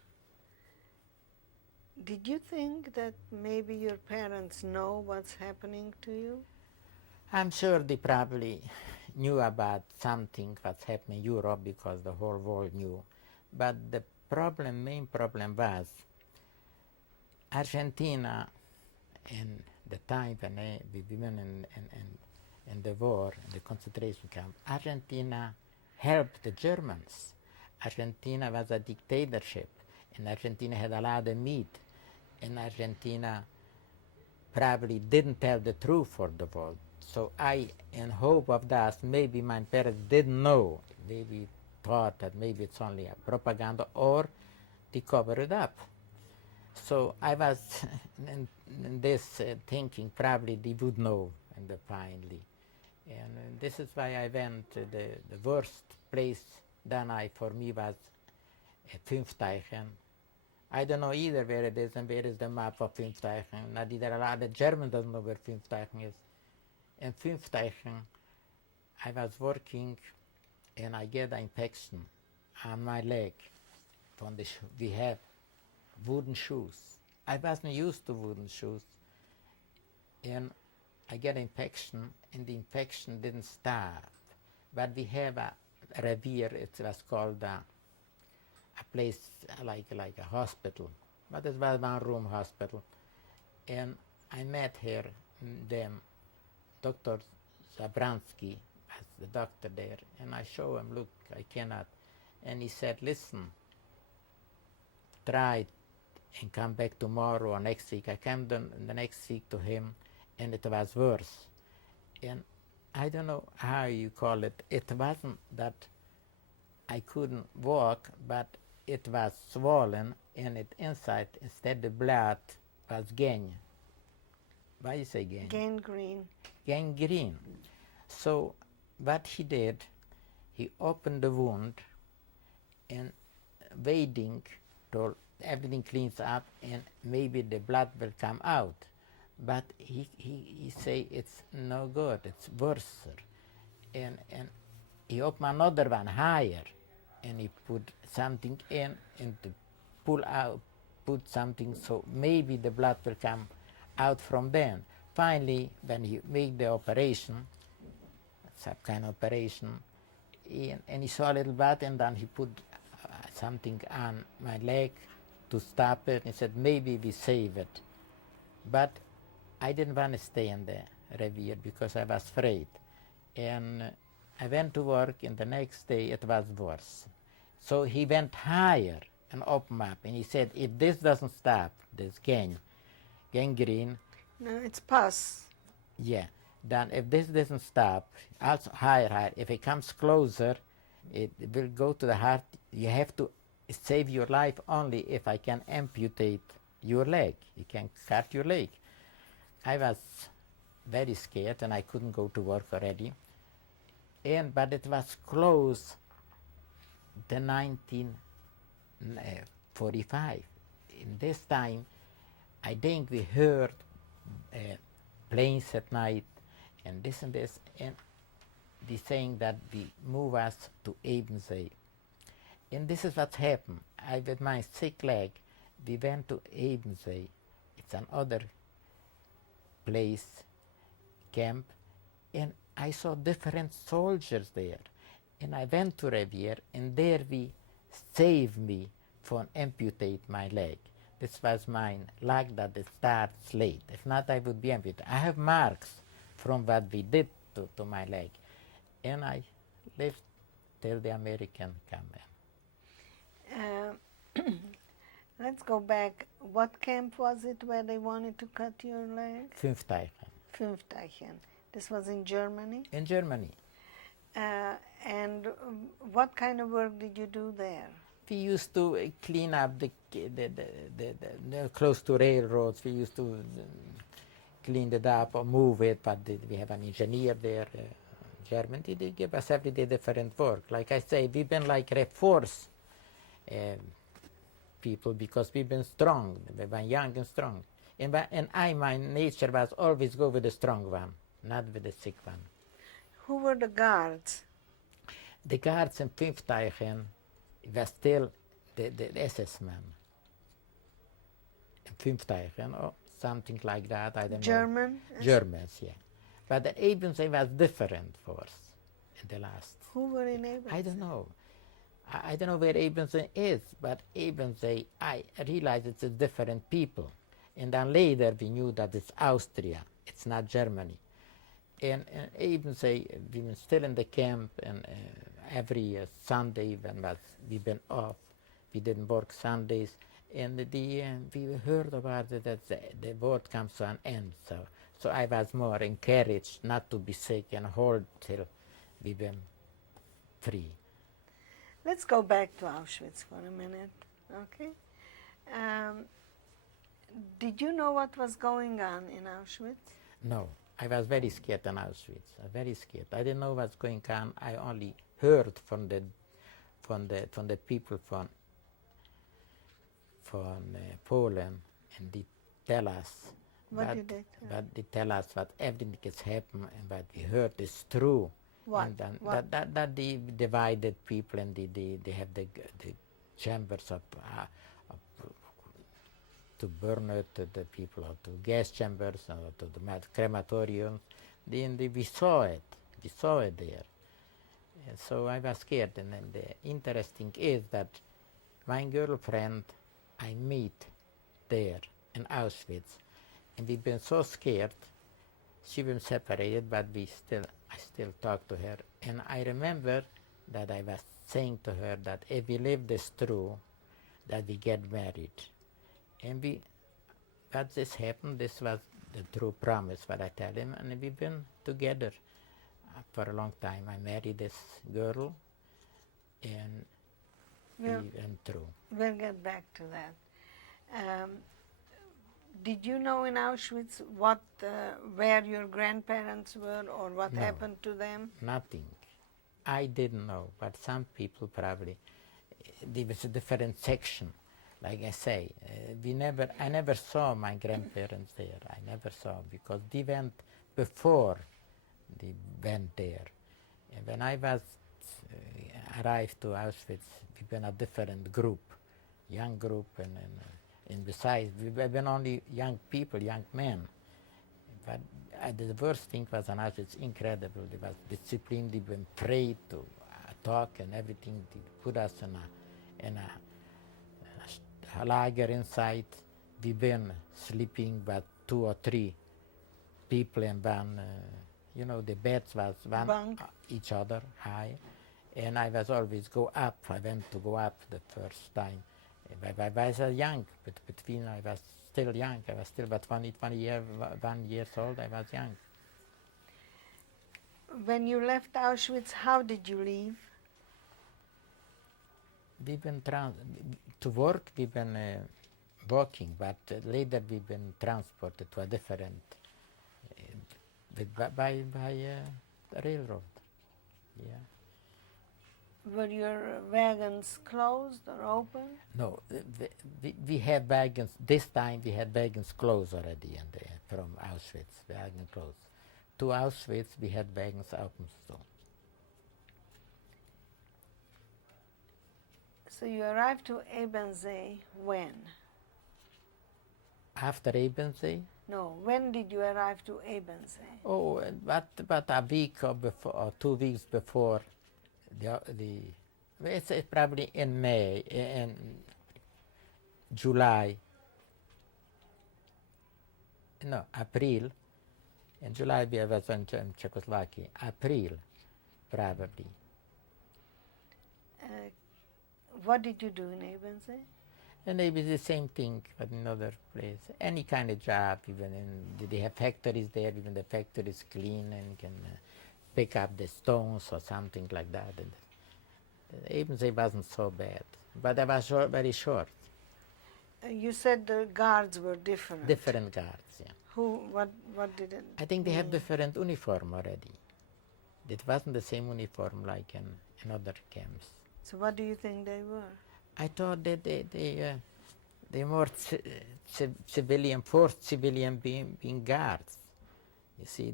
did you think that maybe your parents know what's happening to you? I'm sure they probably knew about something that's happening in Europe because the whole world knew. But the main problem was Argentina in the time when we were in the war, in the concentration camp, Argentina helped the Germans. Argentina was a dictatorship, and Argentina had a lot of meat, and Argentina probably didn't tell the truth for the world. So I, in hope of that, maybe my parents didn't know, maybe thought that maybe it's only a propaganda, or they cover it up. So I was in this thinking probably they would know, and finally. And this is why I went to the worst place for me was Pfingsteichen. I don't know either where it is and where is the map of Pfingsteichen. Not either a lot of Germans don't know where Pfingsteichen is. In Pfingsteichen, I was working and I get an infection on my leg. We have wooden shoes. I wasn't used to wooden shoes. And I get infection, and the infection didn't stop. But we have a revier, it was called a place like a hospital, but it was one-room hospital. And I met here, them, Dr. Zabransky, as the doctor there, and I show him, look, I cannot. And he said, listen, try and come back tomorrow or next week. I came the next week to him, and it was worse. And I don't know how you call it. It wasn't that I couldn't walk, but it was swollen, and it inside, instead the blood was gangrene. Why you say gangrene? Gangrene. Gangrene. So what he did, he opened the wound, and waiting till everything cleans up and maybe the blood will come out. But he say it's no good, it's worse. And he opened another one higher and he put something in and to pull out, put something so maybe the blood will come out from them. Finally, when he made the operation, some kind of operation, and he saw a little blood and then he put something on my leg to stop it. He said, maybe we save it. But I didn't want to stay in the revier because I was afraid. And I went to work, and the next day it was worse. So he went higher and opened up, and he said, if this doesn't stop, this gangrene, No, it's pus. yeah, then if this doesn't stop, also higher, if it comes closer, it will go to the heart. You have to save your life only if I can amputate your leg. You can cut your leg. I was very scared and I couldn't go to work already. But it was close the 1945. In this time, I think we heard planes at night and this, and they saying that we move us to Ebensee. And this is what happened. I, with my sick leg, we went to Ebensee. It's another place, camp, and I saw different soldiers there. And I went to Revier, and there we saved me from amputate my leg. This was my luck that it starts late. If not, I would be amputated. I have marks from what we did to my leg. And I lived till the American came in. Let's go back. What camp was it where they wanted to cut your leg? Pfingsteichen. Pfingsteichen. This was in Germany? In Germany. And what kind of work did you do there? We used to clean up the close to railroads. We used to clean it up or move it, but we have an engineer there, German. They give us every day different work. Like I say, we've been like reinforced people because we've been strong. We've been young and strong. My nature was always go with the strong one, not with the sick one. Who were the guards? The guards in Pfingsteichen were still the SS men. In Pfingsteichen or something like that, I don't German? know. Germans, yeah. But the Ebensee was different for us in the last. Who were in Ebensee? I don't know. I don't know where Ebensee is, but Ebensee, I realized it's a different people. And then later we knew that it's Austria, it's not Germany. And Ebensee, we were still in the camp, and every Sunday when we've been off, we didn't work Sundays, and we heard about it that the war comes to an end. So I was more encouraged not to be sick and hold till we've been free. Let's go back to Auschwitz for a minute, okay? Did you know what was going on in Auschwitz? No, I was very scared in Auschwitz. Very scared. I didn't know what's going on. I only heard from the people from Poland, and they tell us. What did they tell? But they tell us what everything has happened, and what we heard is true. What? And then What? that they divided people, and they have the chambers of to burn it to the people, or to gas chambers, or to the crematorium. We saw it. We saw it there. And so I was scared. And then the interesting is that my girlfriend I meet there in Auschwitz, and we've been so scared. She's been separated, but I still talk to her. And I remember that I was saying to her that if we live this through, that we get married. And but this happened. This was the true promise, what I tell him, and we've been together for a long time. I married this girl, and we went through. We'll get back to that. Did you know in Auschwitz where your grandparents were or what happened to them? Nothing. I didn't know, but some people probably there was a different section. Like I say, I never saw my grandparents there. I never saw, because they went before they went there. And when I was arrived to Auschwitz, we were a different group, young group, and besides, we were only young people, young men. But the worst thing was in Auschwitz, incredible. There was discipline, they were afraid to talk and everything. They put us in a lager inside. We been sleeping with 2 or 3 people in one, the beds was one Bunk. Each other high. And I was always go up. I went to go up the first time. I was young, but between I was still young. I was still about 1 years old. I was young. When you left Auschwitz, how did you leave? We've been to work. We've been walking, but later we've been transported to a different by railroad. Yeah. Were your wagons closed or open? No, we had wagons. This time we had wagons closed already, from Auschwitz, wagon closed. To Auschwitz we had wagons open still. So you arrived to Ebensee when? After Ebensee? No, when did you arrive to Ebensee? Oh, but a week or 2 weeks before it's probably in May, in July, no, April. In July we was in Czechoslovakia. April, probably. What did you do in Ebensee? And maybe the same thing, but in another place. Any kind of job, even they have factories there, even the factory is clean and you can pick up the stones or something like that. And Ebensee wasn't so bad, but I was very short. You said the guards were different. Different guards, yeah. What did it I think they have mean? different uniform already. It wasn't the same uniform like in other camps. So what do you think they were? I thought that they more civilian, forced civilian being guards. You see,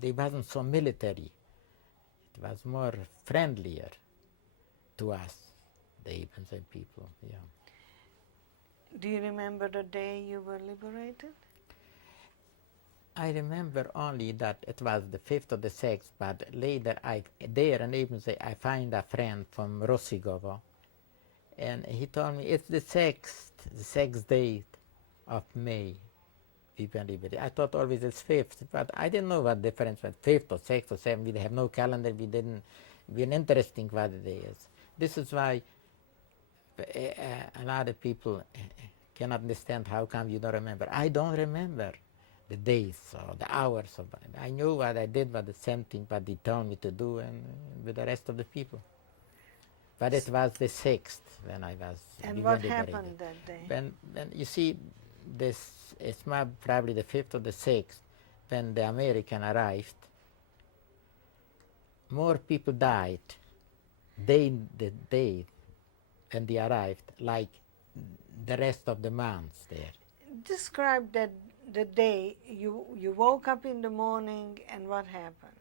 they wasn't so military. It was more friendlier to us, the Ebensee people, yeah. Do you remember the day you were liberated? I remember only that it was the 5th or the 6th, but later there in Ebensee I find a friend from Rosigovo, and he told me it's the 6th day of May we've been liberated. I thought always it's 5th, but I didn't know what difference was 5th or 6th or 7th. We have no calendar. We interesting what it is. This is why a lot of people cannot understand how come you don't remember. I don't remember the days or the hours. I knew what I did, but the same thing what they told me to do, and with the rest of the people. But it was the 6th when I was. And what happened that day? When you see, it's probably the 5th or the 6th, when the American arrived. More people died. The day when they arrived, like the rest of the months there. Describe the day you woke up in the morning and what happened?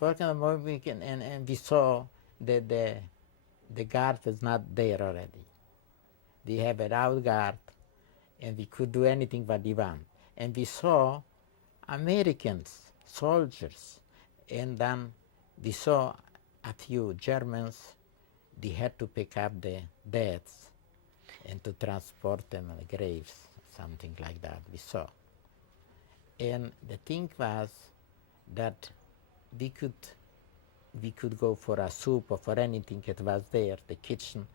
Woke up in the morning and we saw that the guard was not there already. They have an out guard and we could do anything what they want. And we saw Americans, soldiers, and then we saw a few Germans. They had to pick up the deads and to transport them in the graves, something like that we saw. And the thing was that we could go for a soup or for anything that was there. The kitchen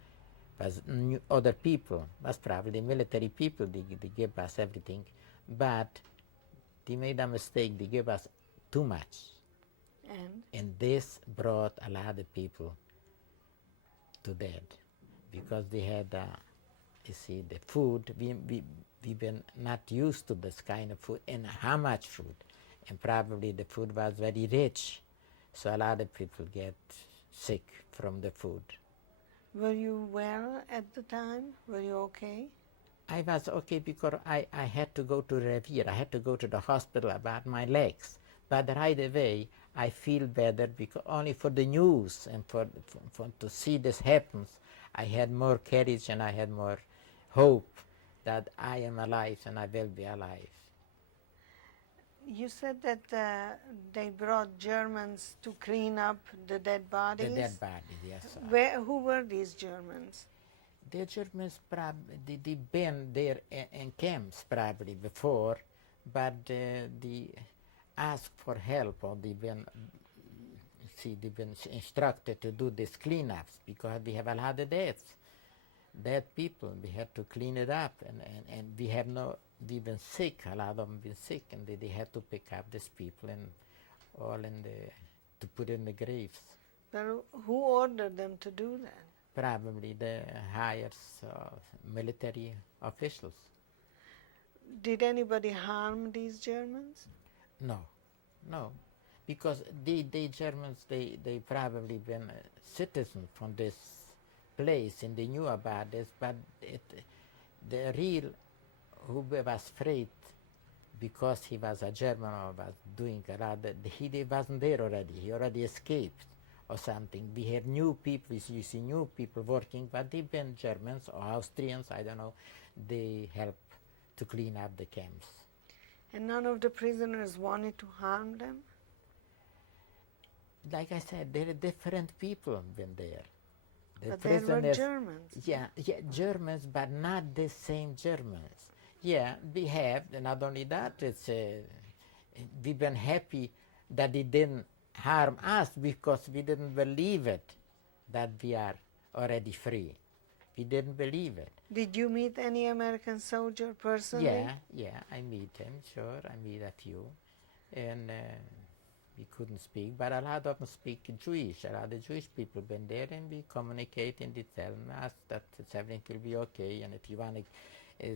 was other people, was probably military people. They gave us everything, but they made a mistake. They gave us too much, and this brought a lot of people to death because they had, you see, the food. We've been not used to this kind of food, and how much food, and probably the food was very rich, so a lot of people get sick from the food. Were you well at the time? Were you okay? I was okay because I had to go to Revere. I had to go to the hospital about my legs. But right away, I feel better because only for the news and for to see this happens, I had more courage and I had more hope that I am alive and I will be alive. You said that they brought Germans to clean up the dead bodies. The dead body, yes. Who were these Germans? The Germans probably they've been there in camps probably before, but they asked for help or they've been instructed to do these cleanups because we have a lot of dead people. We had to clean it up and we've been sick, a lot of them been sick, and they had to pick up these people and to put in the graves. But who ordered them to do that? Probably the higher military officials. Did anybody harm these Germans? No, because the Germans, they probably been citizens from this place and they knew about this, but the real who was afraid because he was a German or was doing a lot, he wasn't there already. He already escaped or something. We have new people, you see new people working, but they've been Germans or Austrians, I don't know. They help to clean up the camps. And none of the prisoners wanted to harm them? Like I said, there are different people been there. But they were Germans. Yeah, Germans, but not the same Germans. Yeah, we have, not only that, we've been happy that they didn't harm us because we didn't believe it, that we are already free. We didn't believe it. Did you meet any American soldier personally? Yeah, I meet him, sure, I meet a few. And we couldn't speak, but a lot of them speak Jewish. A lot of Jewish people been there, and we communicate and they tell us that everything will be okay, and if you want to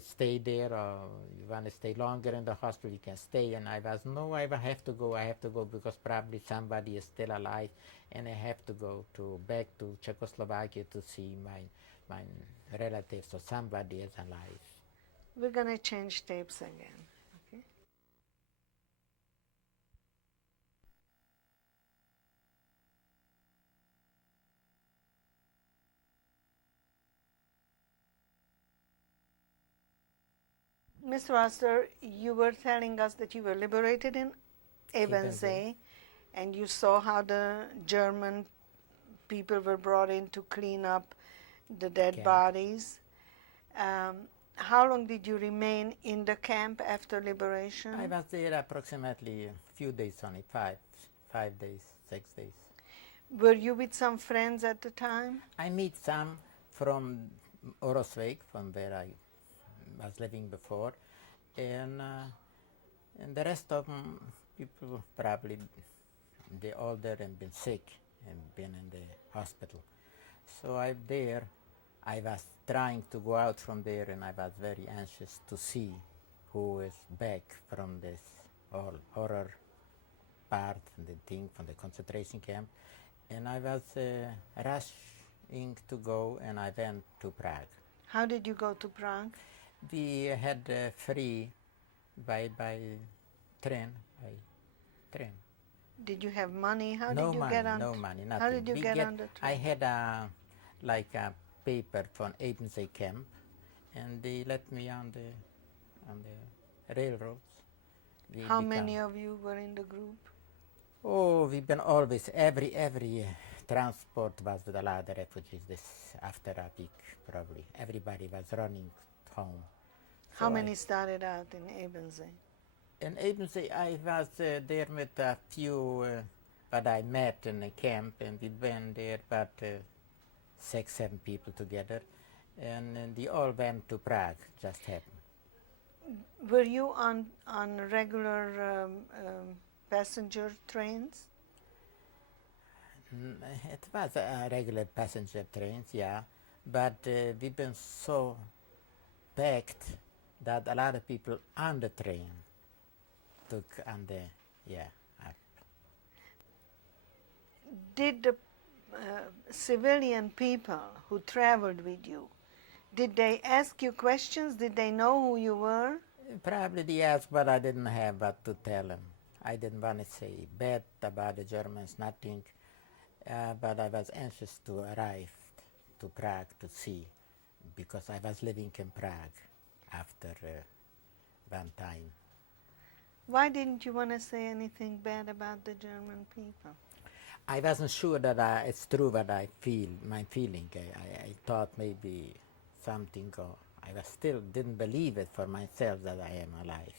stay there or you want to stay longer in the hospital, you can stay. And I have to go because probably somebody is still alive, and I have to go back to Czechoslovakia to see my relatives or somebody is alive. We're going to change tapes again. Okay? Mr. Oster, you were telling us that you were liberated in Ebensee, and you saw how the German people were brought in to clean up the dead bodies. How long did you remain in the camp after liberation? I was there approximately a few days only, 5 days, 6 days. Were you with some friends at the time? I meet some from Orosvik, from where I was living before, and the rest of them, people probably they're older and been sick and been in the hospital. So I was trying to go out from there, and I was very anxious to see who is back from this all horror part, the thing from the concentration camp, and I was rushing to go, and I went to Prague. How did you go to Prague? We had free by train. Did you have money? How no did you money, get on? No money, nothing. How did you get on the train? I had a paper from Ebensee camp, and they let me on the railroads. How many of you were in the group? Oh, we've been always every transport was with a lot of refugees. This after a week probably everybody was running home. How many started out in Ebensee? In Ebensee, I was there with a few that I met in the camp, and we went there about 6-7 people together, and they all went to Prague. Just happened. Were you on regular passenger trains? It was regular passenger trains, yeah, but we've been so packed that a lot of people on the train took on the up. Did the civilian people who traveled with you, did they ask you questions? Did they know who you were? Probably they asked, but I didn't have what to tell them. I didn't want to say bad about the Germans, nothing. But I was anxious to arrive to Prague to see, because I was living in Prague after one time. Why didn't you want to say anything bad about the German people? I wasn't sure that it's true what I feel, my feeling. I thought maybe something, or I was still didn't believe it for myself that I am alive.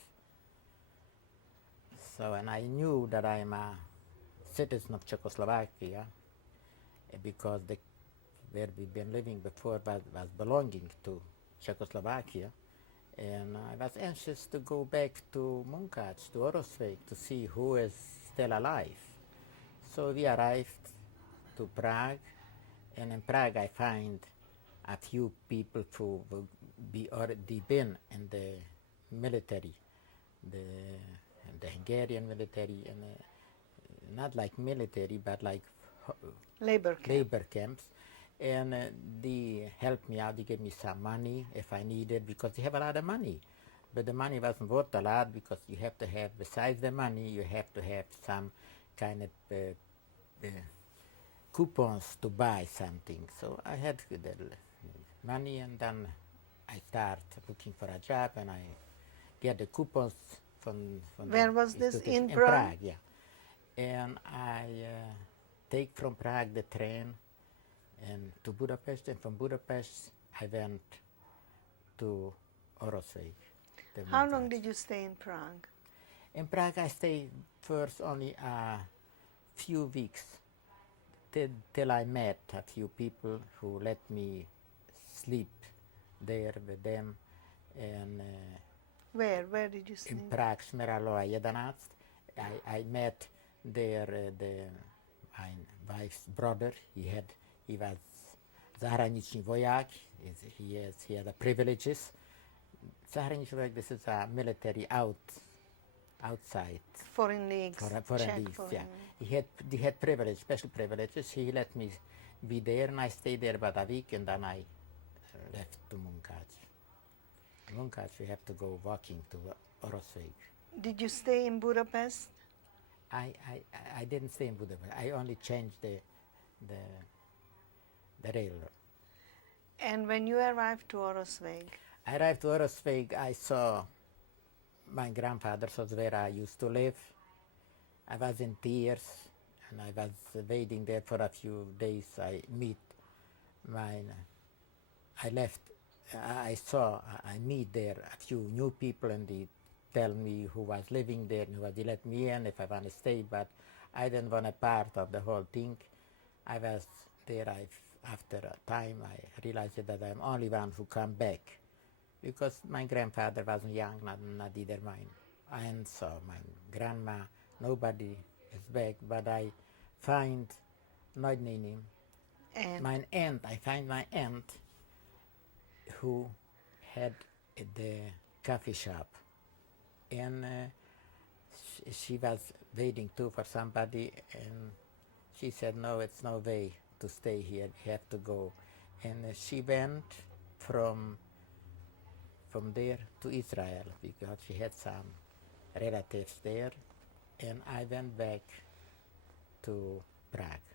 So, and I knew that I am a citizen of Czechoslovakia because where we've been living before was belonging to Czechoslovakia. And I was anxious to go back to Munkac, to Orosvej, to see who is still alive. So we arrived to Prague, and in Prague I find a few people who will be already been in the military, the Hungarian military, and not like military, but like labor camps. And they helped me out. They gave me some money if I needed, because they have a lot of money. But the money wasn't worth a lot, because you have to have, besides the money, you have to have some kind of coupons to buy something. So I had the money, and then I start looking for a job, and I get the coupons from Where was this, in Prague? Prague? Yeah. And I take from Prague the train and to Budapest, and from Budapest I went to Orosvej. How long did you stay in Prague? In Prague I stayed first only a few weeks, till I met a few people who let me sleep there with them. And Where did you sleep? in Prague, Smeralova 11. I met there my wife's brother. He was zahraniční voják. He had the privileges. Zahraniční voják, this is a military outside. Foreign leagues. Foreign leagues, yeah. He had privilege, special privileges. He let me be there, and I stayed there about a week, and then I left to Munkac. Munkac, we have to go walking to Orosvej. Did you stay in Budapest? I didn't stay in Budapest. I only changed the railroad. And when you arrived to Orosvej? I arrived to Orosvej, I saw my grandfather's house where I used to live. I was in tears, and I was waiting there for a few days. I meet there a few new people, and they tell me who was living there, and they let me in if I want to stay, but I didn't want a part of the whole thing. I was there, after a time I realized that I'm only one who come back, because my grandfather wasn't young, not either mine. And so my grandma, nobody is back, but I find my aunt. I find my aunt who had the coffee shop, and she was waiting too for somebody, and she said, no, it's no way to stay here, we have to go. And she went from there to Israel, because she had some relatives there, and I went back to Prague.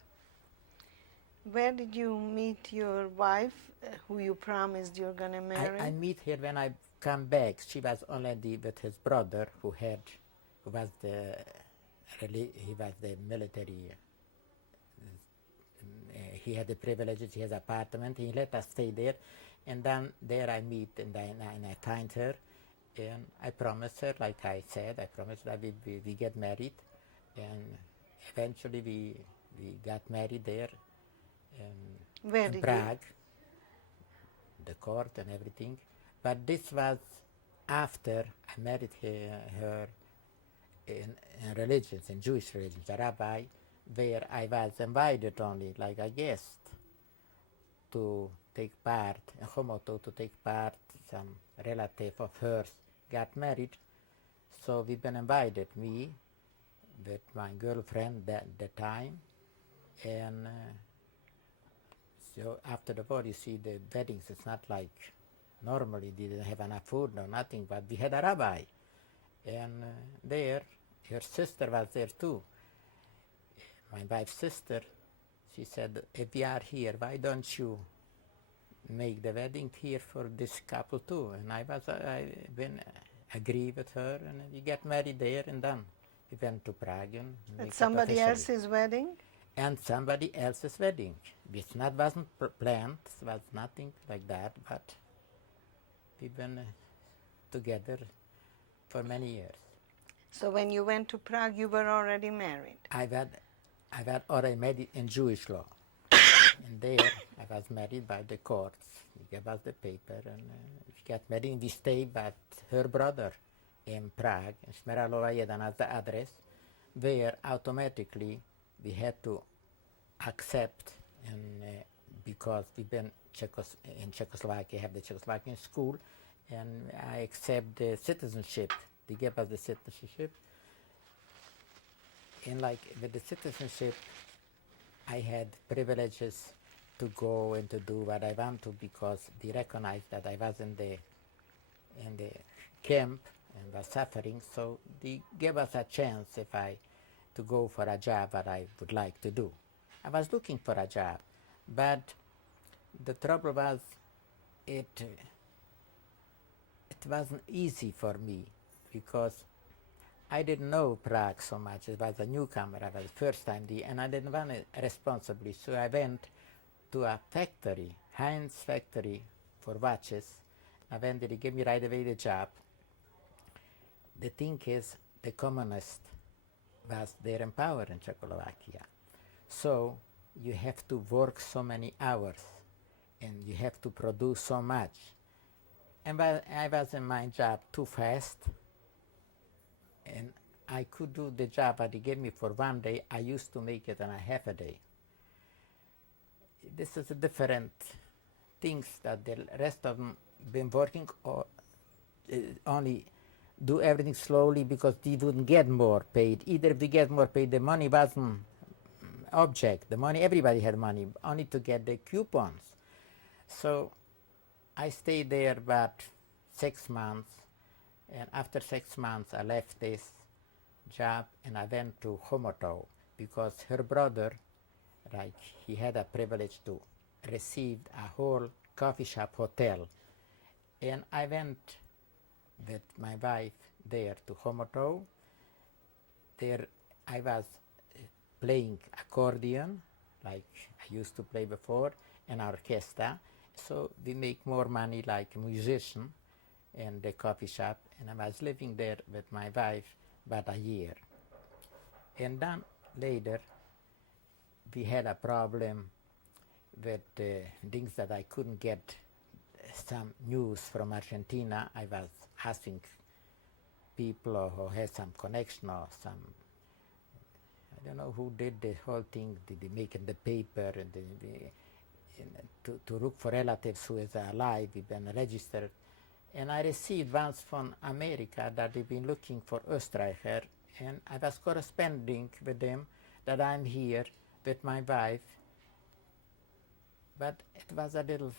Where did you meet your wife, who you promised you're going to marry? I meet her when I come back. She was already with his brother, who was the military. He had the privileges. He has an apartment. He let us stay there, and then there I meet, and I find her, and I promised her, like I said, I promised that we get married, and eventually we got married there. In Prague, the court and everything. But this was after I married her in religions, in Jewish religions, a rabbi, where I was invited only like a guest to take part, in Homoto, to take part. Some relative of hers got married, so we've been invited, me with my girlfriend at the time, and So after the war, you see the weddings, it's not like normally they didn't have enough food, no nothing, but we had a rabbi. And there, her sister was there too. My wife's sister, she said, if we are here, why don't you make the wedding here for this couple too? And I agree with her, and we get married there, and then we went to Prague and make It's it somebody officially. else's wedding? And somebody else's wedding. It wasn't planned, it was nothing like that, but we've been together for many years. So when you went to Prague, you were already married? I was already married in Jewish law. And there I was married by the courts. He gave us the paper and we got married. We stayed by her brother in Prague, in Smeralova 1 as the address, where automatically we had to accept, and because we've been in Czechoslovakia, have the Czechoslovakian school, and I accept the citizenship. They gave us the citizenship. And like with the citizenship, I had privileges to go and to do what I want to because they recognized that I was in the camp and was suffering, so they gave us a chance to go for a job that I would like to do. I was looking for a job, but the trouble was it wasn't easy for me because I didn't know Prague so much. It was a newcomer. I was the first time there, and I didn't run it responsibly. So I went to a factory, Heinz factory for watches. I went there. They gave me right away the job. The thing is, the communist was there in power in Czechoslovakia. So you have to work so many hours, and you have to produce so much. And I was in my job too fast, and I could do the job that they gave me for 1 day. I used to make it in a half a day. This is a different things that the rest of them been working or only do everything slowly because they wouldn't get more paid. Either if they get more paid, the money wasn't object. The money, everybody had money, only to get the coupons. So I stayed there about 6 months, and after 6 months I left this job and I went to Chomutov because her brother, like, he had a privilege to receive a whole coffee shop hotel, and I went with my wife there to Chomutov. There I was playing accordion like I used to play before, and orchestra, so we make more money like a musician in the coffee shop, and I was living there with my wife about a year. And then later we had a problem with things that I couldn't get some news from Argentina. I was asking people who had some connection or some, I don't know who did the whole thing, did they make it in the paper, and to look for relatives who is alive, we've been registered. And I received once from America that they've been looking for Österreicher, and I was corresponding with them that I'm here with my wife. But it was a little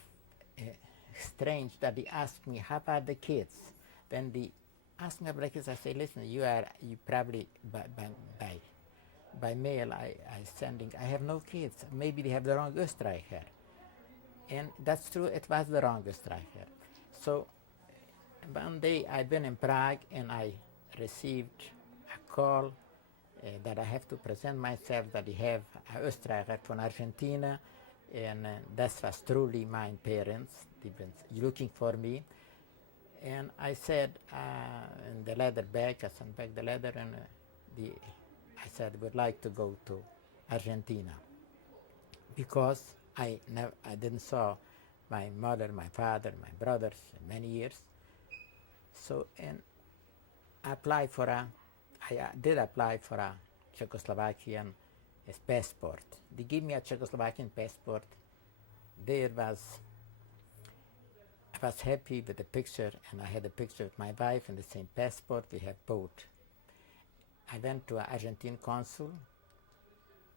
strange that they asked me, how about the kids? When they asked me about the kids, I say, listen, you probably by mail I have no kids. Maybe they have the wrong Österreicher. And that's true, it was the wrong Österreicher. So one day I've been in Prague and I received a call that I have to present myself, that they have an Österreicher from Argentina, and that was truly my parents. They've been looking for me. And I said in the letter back, I sent back the letter, and I said would like to go to Argentina because I didn't saw my mother, my father, my brothers in many years. So, and I did apply for a Czechoslovakian passport. They gave me a Czechoslovakian passport. I was happy with the picture, and I had a picture with my wife and the same passport. We have both. I went to an Argentine consul.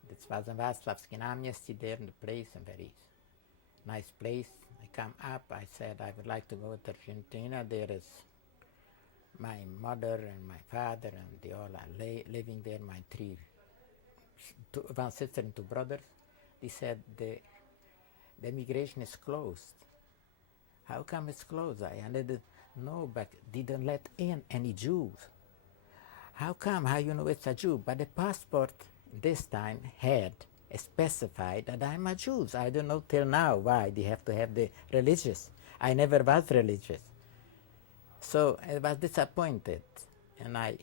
This was in Václavské náměstí, there in the place, and very nice place. I come up, I said I would like to go to Argentina. There is my mother and my father, and they all are living there, my one sister and two brothers. They said the immigration is closed. How come it's closed? I didn't know, but didn't let in any Jews. How come? How you know it's a Jew? But the passport this time had specified that I'm a Jew. I don't know till now why they have to have the religious. I never was religious. So I was disappointed, and I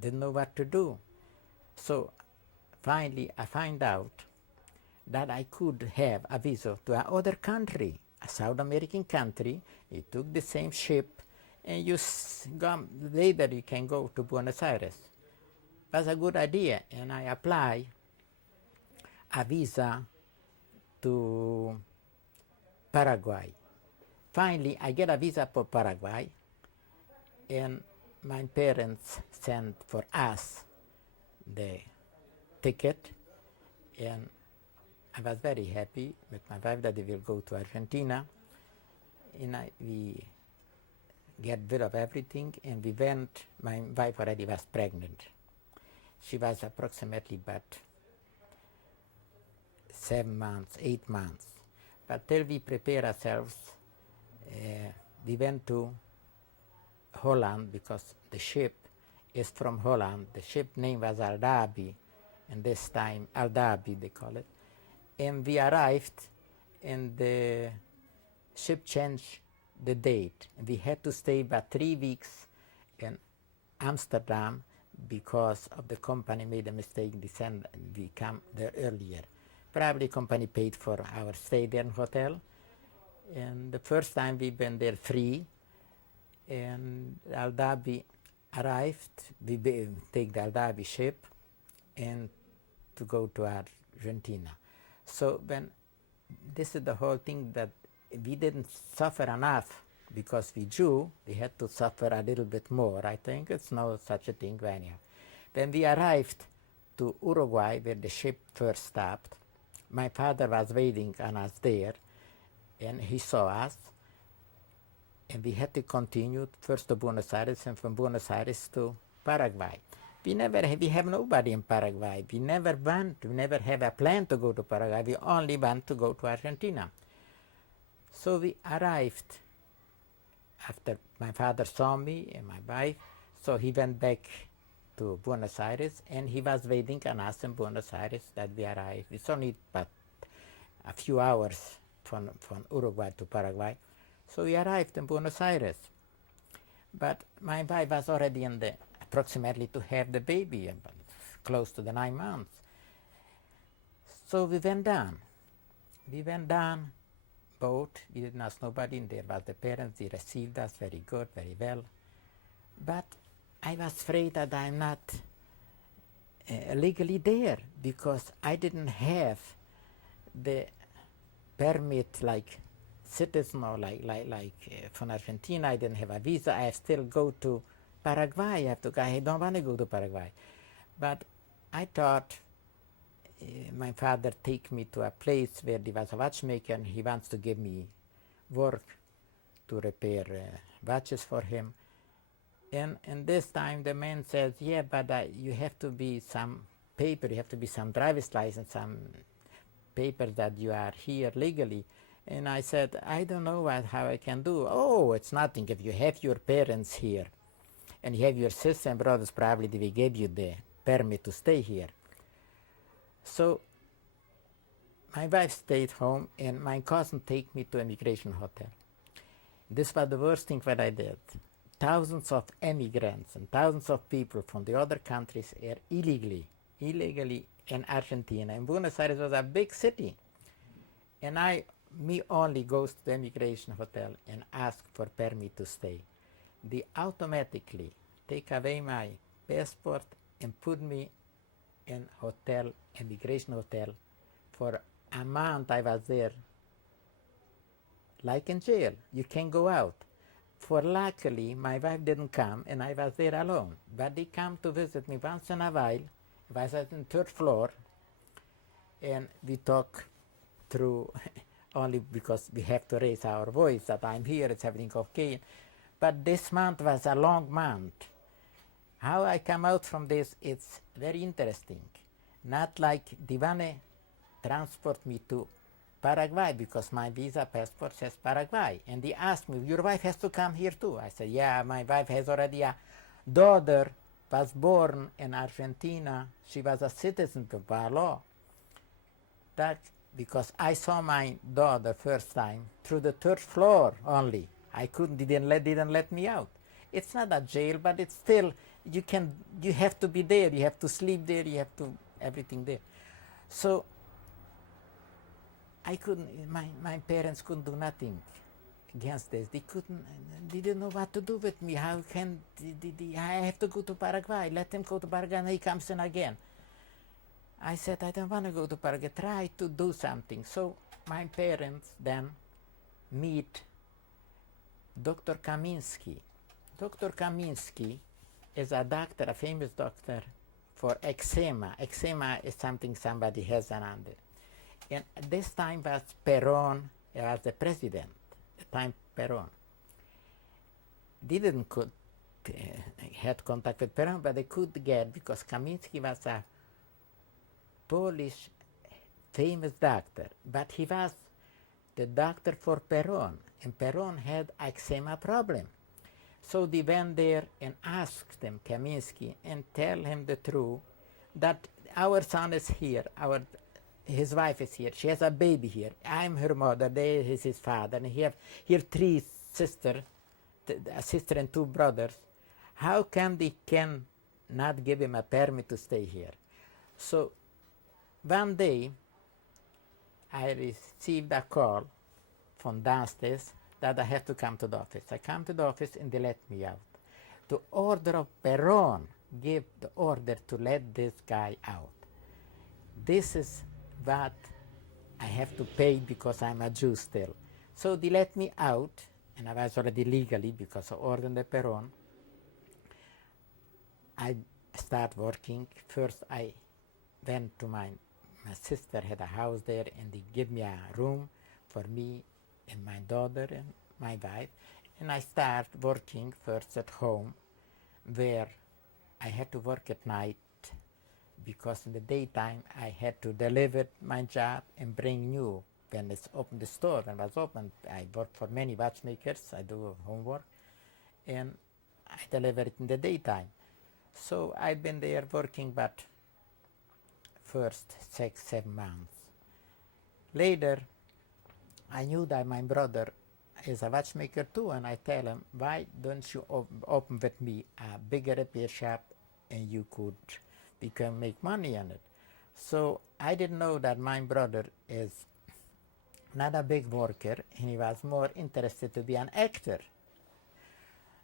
didn't know what to do. So finally I find out that I could have a visa to another country, a South American country. You took the same ship, and later you can go to Buenos Aires. That's a good idea, and I apply a visa to Paraguay. Finally, I get a visa for Paraguay, and my parents sent for us the ticket, and I was very happy with my wife that we will go to Argentina, and we get rid of everything, and we went. My wife already was pregnant. She was approximately about 7 months, 8 months. But till we prepare ourselves, we went to Holland because the ship is from Holland. The ship name was Aldabi, and this time Aldabi they call it. And we arrived, and the ship changed the date. And we had to stay about 3 weeks in Amsterdam because of the company made a mistake. We come there earlier. Probably company paid for our stay there in hotel. And the first time we been there free, and Aldabi arrived. We take the Aldabi ship and to go to Argentina. So when this is the whole thing, that we didn't suffer enough because we Jew, we had to suffer a little bit more. I think it's no such a thing anyhow. When we arrived to Uruguay, where the ship first stopped, my father was waiting on us there, and he saw us, and we had to continue first to Buenos Aires, and from Buenos Aires to Paraguay. We have nobody in Paraguay. We never have a plan to go to Paraguay. We only want to go to Argentina. So we arrived after my father saw me and my wife. So he went back to Buenos Aires, and he was waiting on us in Buenos Aires that we arrived. It's only but a few hours from Uruguay to Paraguay. So we arrived in Buenos Aires. But my wife was already approximately to have the baby, close to the 9 months. So we went down. Boat. We didn't ask nobody, and there was the parents. They received us very good, very well. But I was afraid that I'm not legally there because I didn't have the permit like citizen or like from Argentina. I didn't have a visa. I still go to Paraguay. I don't want to go to Paraguay. But I thought my father take me to a place where there was a watchmaker, and he wants to give me work to repair watches for him. And this time the man says, yeah, but you have to be some paper, you have to be some driver's license, some papers that you are here legally. And I said, I don't know how I can do. Oh, it's nothing. If you have your parents here and you have your sisters and brothers, probably they will give you the permit to stay here. So my wife stayed home, and my cousin take me to immigration hotel. This was the worst thing that I did. Thousands of immigrants and thousands of people from the other countries are illegally in Argentina. And Buenos Aires was a big city. And me only goes to the immigration hotel and ask for permit to stay. They automatically take away my passport and put me in immigration hotel for a month. I was there like in jail. You can't go out. For luckily, my wife didn't come, and I was there alone. But they come to visit me once in a while. I was on the 3rd floor, and we talk through only because we have to raise our voice that I'm here, it's everything okay. But this month was a long month. How I come out from this, it's very interesting. Not like Divane transport me to Paraguay because my visa passport says Paraguay. And he asked me, your wife has to come here too. I said, yeah, my wife has already a daughter, was born in Argentina. She was a citizen by law. That because I saw my daughter first time through the third floor only. Didn't let me out. It's not a jail, but it's still, you have to be there, you have to sleep there, you have to, everything there. So I couldn't, my parents couldn't do nothing against this. They didn't know what to do with me. How can, I have to go to Paraguay, let him go to Paraguay and he comes in again. I said, I don't want to go to Paraguay, try to do something. So my parents then meet Dr. Kaminsky. Dr. Kaminsky is a doctor, a famous doctor for eczema. Eczema is something somebody has around it. And this time was Perón was the president, the time Perón. Didn't had contact with Perón, but they could get, because Kaminsky was a Polish famous doctor, but he was the doctor for Perón, and Perón had eczema problem. So they went there and asked them, Kaminsky, and tell him the truth, that our son is here, his wife is here, she has a baby here, I'm her mother, they is his father, and he have here three sisters, a sister and two brothers. How come they can not give him a permit to stay here? So one day, I received a call from downstairs that I have to come to the office. I come to the office and they let me out. The order of Perón gave the order to let this guy out. This is what I have to pay because I'm a Jew still. So they let me out, and I was already legally because of order of Perón. I start working. First I went to my sister had a house there, and they give me a room for me and my daughter and my wife. And I start working first at home, where I had to work at night because in the daytime I had to deliver my job and bring new. When it's open, the store when it was open, I worked for many watchmakers, I do homework, and I deliver it in the daytime. So I've been there working, but first 6-7 months. Later, I knew that my brother is a watchmaker too, and I tell him, why don't you open with me a bigger repair shop, and we can make money on it. So I didn't know that my brother is not a big worker, and he was more interested to be an actor.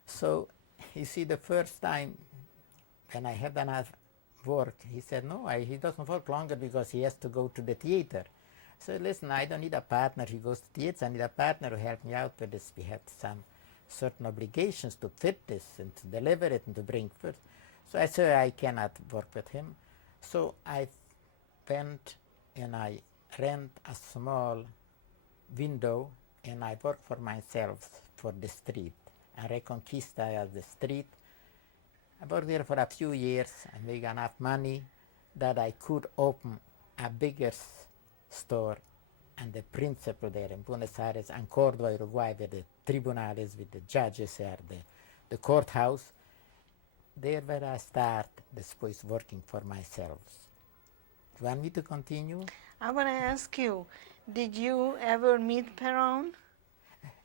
So you see, the first time when I had enough work, he said, no, he doesn't work longer because he has to go to the theater. So listen, I don't need a partner who goes to theater, I need a partner who help me out with this. We have some certain obligations to fit this and to deliver it and to bring first. So I said I cannot work with him. So I went and I rent a small window and I work for myself for the street. And Reconquista as the street. I worked there for a few years and made enough money that I could open a bigger store, and the principal there in Buenos Aires and Córdoba, Uruguay, where the tribunales with the judges are, the courthouse. There where I start this place working for myself. You want me to continue? I want to ask you, did you ever meet Perón?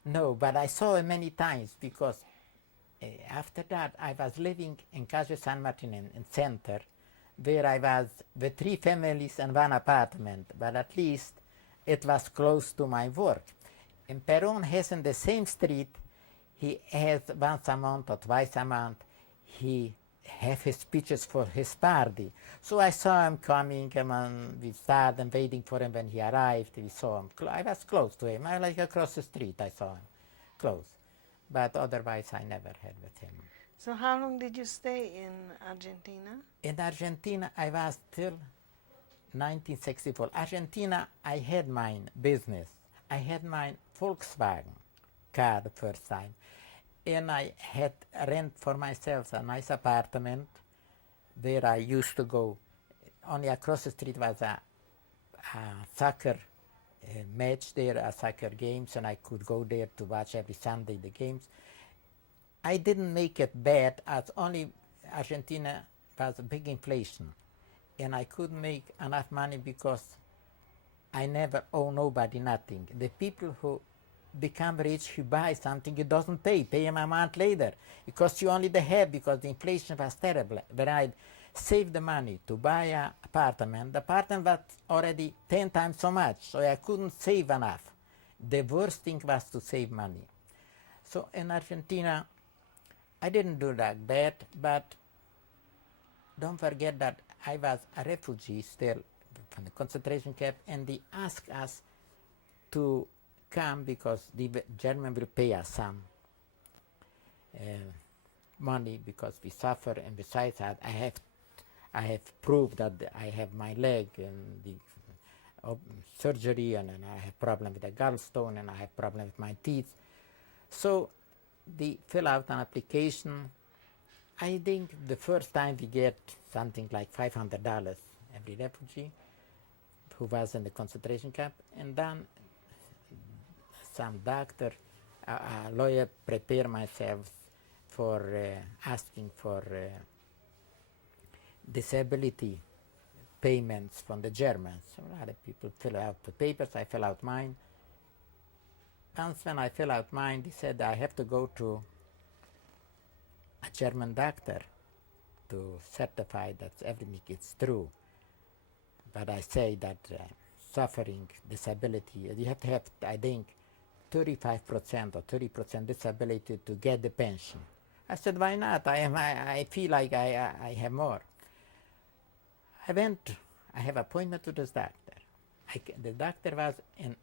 No, but I saw him many times because after that I was living in Calle San Martin in center, where I was with 3 families and 1 apartment, but at least it was close to my work. And Perón has in the same street, he has once a month or twice a month, he have his speeches for his party. So I saw him coming, and we started waiting for him when he arrived. We saw him. I was close to him. I like across the street I saw him, close. But otherwise I never had with him. So how long did you stay in Argentina? In Argentina I was till 1964. Argentina, I had my business. I had my Volkswagen car the first time, and I had rent for myself a nice apartment where I used to go. Only across the street was a soccer match there, a soccer games, and I could go there to watch every Sunday the games. I didn't make it bad, as only Argentina was a big inflation, and I couldn't make enough money because I never owe nobody nothing. The people who become rich, who buy something, it doesn't pay them a month later. It costs you only the half because the inflation was terrible. When I saved the money to buy an apartment, the apartment was already 10 times so much, so I couldn't save enough. The worst thing was to save money. So in Argentina, I didn't do that bad, but don't forget that I was a refugee still from the concentration camp, and they asked us to come because the German will pay us some money because we suffer, and besides that, I have proved that I have my leg and the surgery, and I have problem with the gallstone, and I have problem with my teeth. So they fill out an application. I think the first time we get something like $500 every refugee who was in the concentration camp, and then some doctor, a lawyer prepare myself for asking for disability payments from the Germans. So a lot of people fill out the papers, I fill out mine. Once when I fill out mine, they said I have to go to a German doctor to certify that everything is true. But I say that suffering, disability, you have to have, I think, 35% or 30% disability to get the pension. I said, why not? I feel like I have more. I have appointment to this doctor. The doctor was in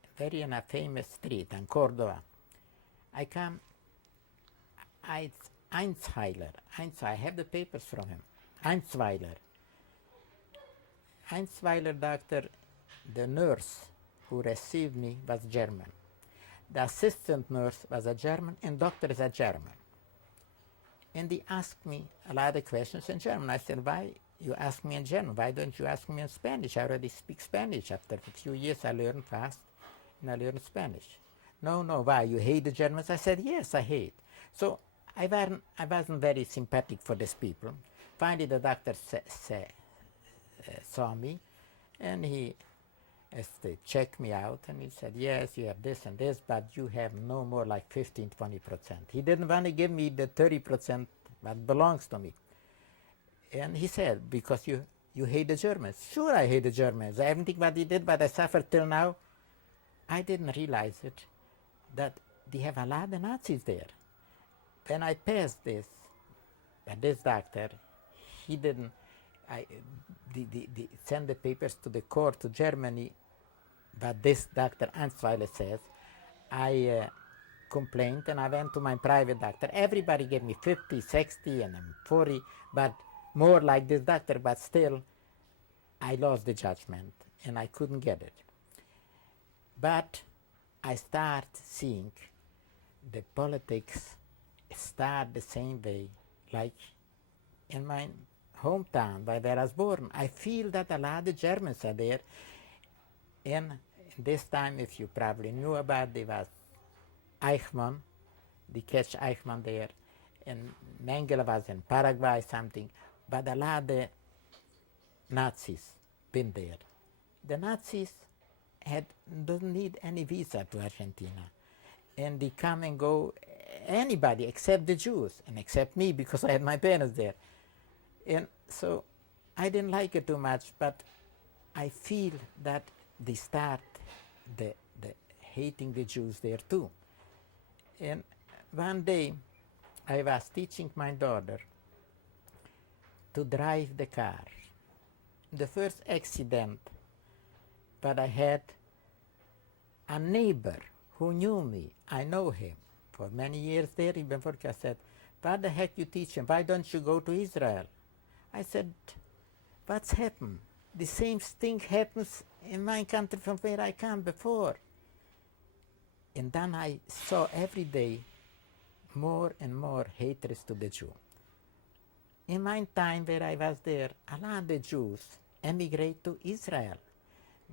a famous street in Cordova. I come, Einsweiler. I have the papers from him. Einsweiler doctor, the nurse who received me was German. The assistant nurse was a German, and doctor is a German. And they asked me a lot of questions in German. I said, why you ask me in German? Why don't you ask me in Spanish? I already speak Spanish. After a few years, I learned fast, and I learned Spanish. No, why? You hate the Germans? I said, yes, I hate. So I wasn't very sympathetic for these people. Finally, the doctor saw me, and he checked me out, and he said, yes, you have this and this, but you have no more like 15, 20%. He didn't want to give me the 30% that belongs to me. And he said, because you hate the Germans. Sure, I hate the Germans. Everything what they did, but I suffered till now. I didn't realize it, that they have a lot of Nazis there. When I passed this doctor, he didn't, they send the papers to the court to Germany, but this Dr. Einsweiler says, I complained, and I went to my private doctor. Everybody gave me 50, 60, and 40, but more like this doctor, but still, I lost the judgment, and I couldn't get it. But I start seeing the politics start the same way, like in my hometown where I was born. I feel that a lot of Germans are there, and this time, if you probably knew about, there was Eichmann, they catch Eichmann there, and Mengele was in Paraguay, something, but a lot of Nazis been there. The Nazis don't need any visa to Argentina, and they come and go, anybody except the Jews, and except me because I had my parents there. And so I didn't like it too much, but I feel that they start the hating the Jews there too. And one day I was teaching my daughter to drive the car. The first accident, but I had a neighbor who knew me. I know him for many years there. Even before I said, what the heck you teach him? Why don't you go to Israel? I said, what's happened? The same thing happens in my country from where I come before. And then I saw every day more and more hatred to the Jew. In my time where I was there, a lot of the Jews emigrate to Israel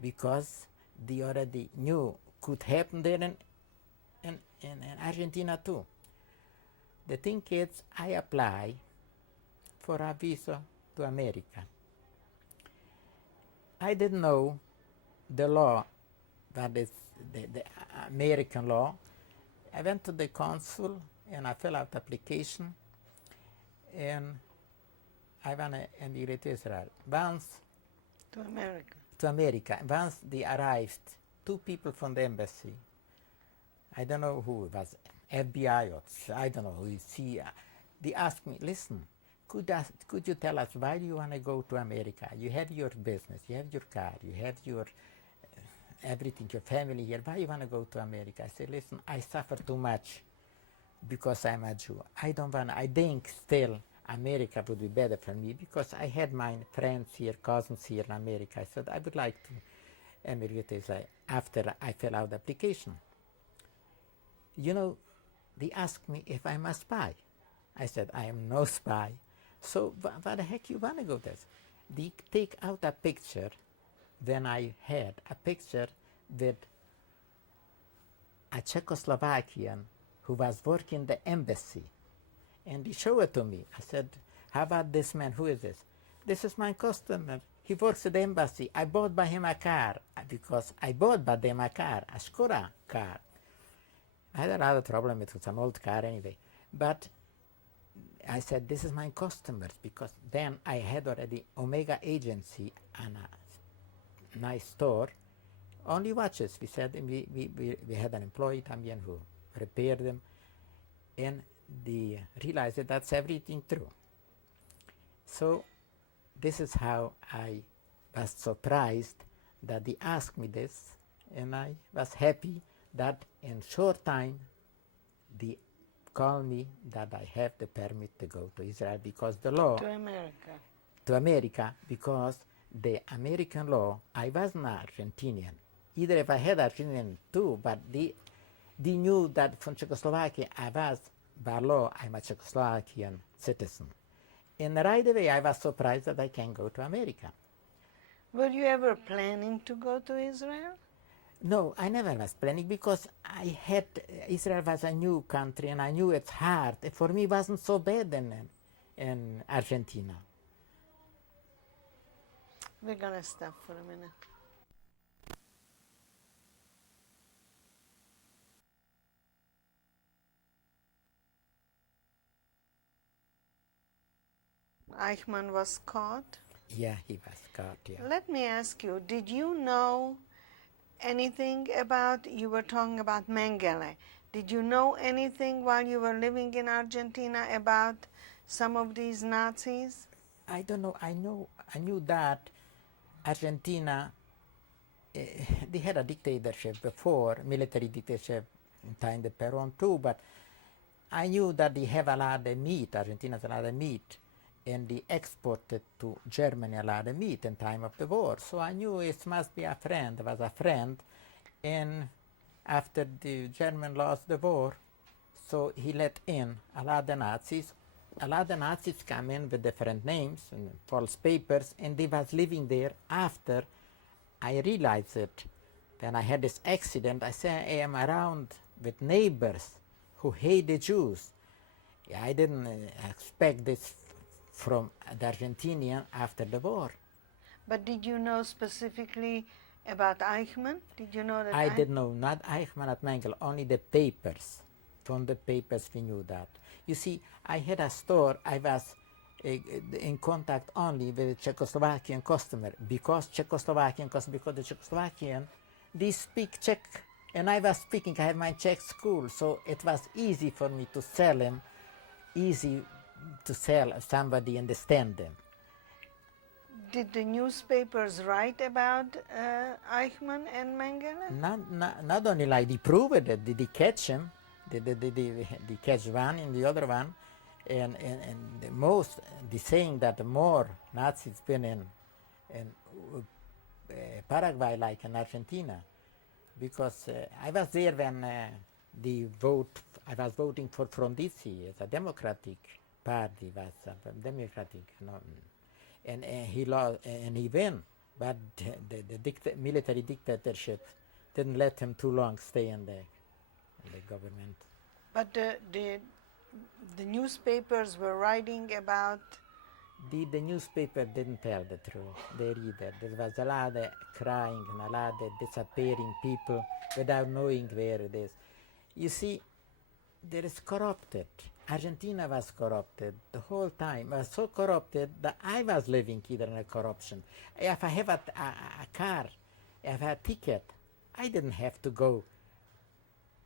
because they already knew could happen there in Argentina too. The thing is, I apply for a visa to America. I didn't know the law, that is the American law. I went to the consul and I filled out the application and I want to emigrate to Israel. To America. To America. Once they arrived, two people from the embassy, I don't know who it was, FBI or I don't know who you see, they asked me, listen, could you tell us why do you want to go to America? You have your business, you have your car, you have your everything, your family here. Why you want to go to America? I said, listen, I suffer too much because I'm a Jew. I think still America would be better for me because I had my friends here, cousins here in America. I said, I would like to emigrate to Israel after I fill out the application. You know, they asked me if I'm a spy. I said, I am no spy. So why the heck you want to go there? They take out a picture. Then I had a picture with a Czechoslovakian who was working in the embassy. And he showed it to me. I said, how about this man? Who is this? This is my customer. He works at the embassy. I bought by him a car because I bought by them a car, a Skoda car. I had another problem with some old car anyway. But I said, this is my customers because then I had already Omega Agency and a nice store, only watches. We said we had an employee también who repaired them, and they realized that that's everything true. So this is how I was surprised that they asked me this, and I was happy that in short time they called me that I have the permit to go to Israel because the law to America because the American law, I was not Argentinian. Either if I had Argentinian too, but they knew that from Czechoslovakia I was, by law, I'm a Czechoslovakian citizen. And right away I was surprised that I can go to America. Were you ever planning to go to Israel? No, I never was planning because Israel was a new country and I knew it's hard. For me it wasn't so bad in Argentina. We're going to stop for a minute. Eichmann was caught? Yeah, he was caught, yeah. Let me ask you, did you know anything about, you were talking about Mengele, did you know anything while you were living in Argentina about some of these Nazis? I don't know. I knew that Argentina, they had a dictatorship before, military dictatorship in time of Perón too, but I knew that they have a lot of meat, Argentina has a lot of meat, and they exported to Germany a lot of meat in time of the war. So I knew it must be a friend, it was a friend, and after the German lost the war, so he let in a lot of Nazis. A lot of Nazis come in with different names and false papers, and they was living there after I realized it. When I had this accident, I said I am around with neighbors who hate the Jews. I didn't expect this from the Argentinian after the war. But did you know specifically about Eichmann? Did you know that? I didn't know, not Eichmann, not Mengele, only the papers. From the papers we knew that. You see, I had a store, I was in contact only with the Czechoslovakian customer because the Czechoslovakian, they speak Czech, and I was speaking, I had my Czech school, so it was easy for me to sell them, easy to sell if somebody understand them. Did the newspapers write about Eichmann and Mengele? Not only like they proved it, they catch him, they catch one and the other one, and the saying that the more Nazis been in Paraguay like in Argentina, because I was there when I was voting for Frondizi, the Democratic Party was Democratic, and he lost and he won, but the military dictatorship didn't let him too long stay in the government. But the newspapers were writing about. The newspaper didn't tell the truth. They read it. There was a lot of crying and a lot of disappearing people without knowing where it is. You see, there is corrupted. Argentina was corrupted the whole time. It was so corrupted that I was living either in a corruption. If I have a car, if I have a ticket, I didn't have to go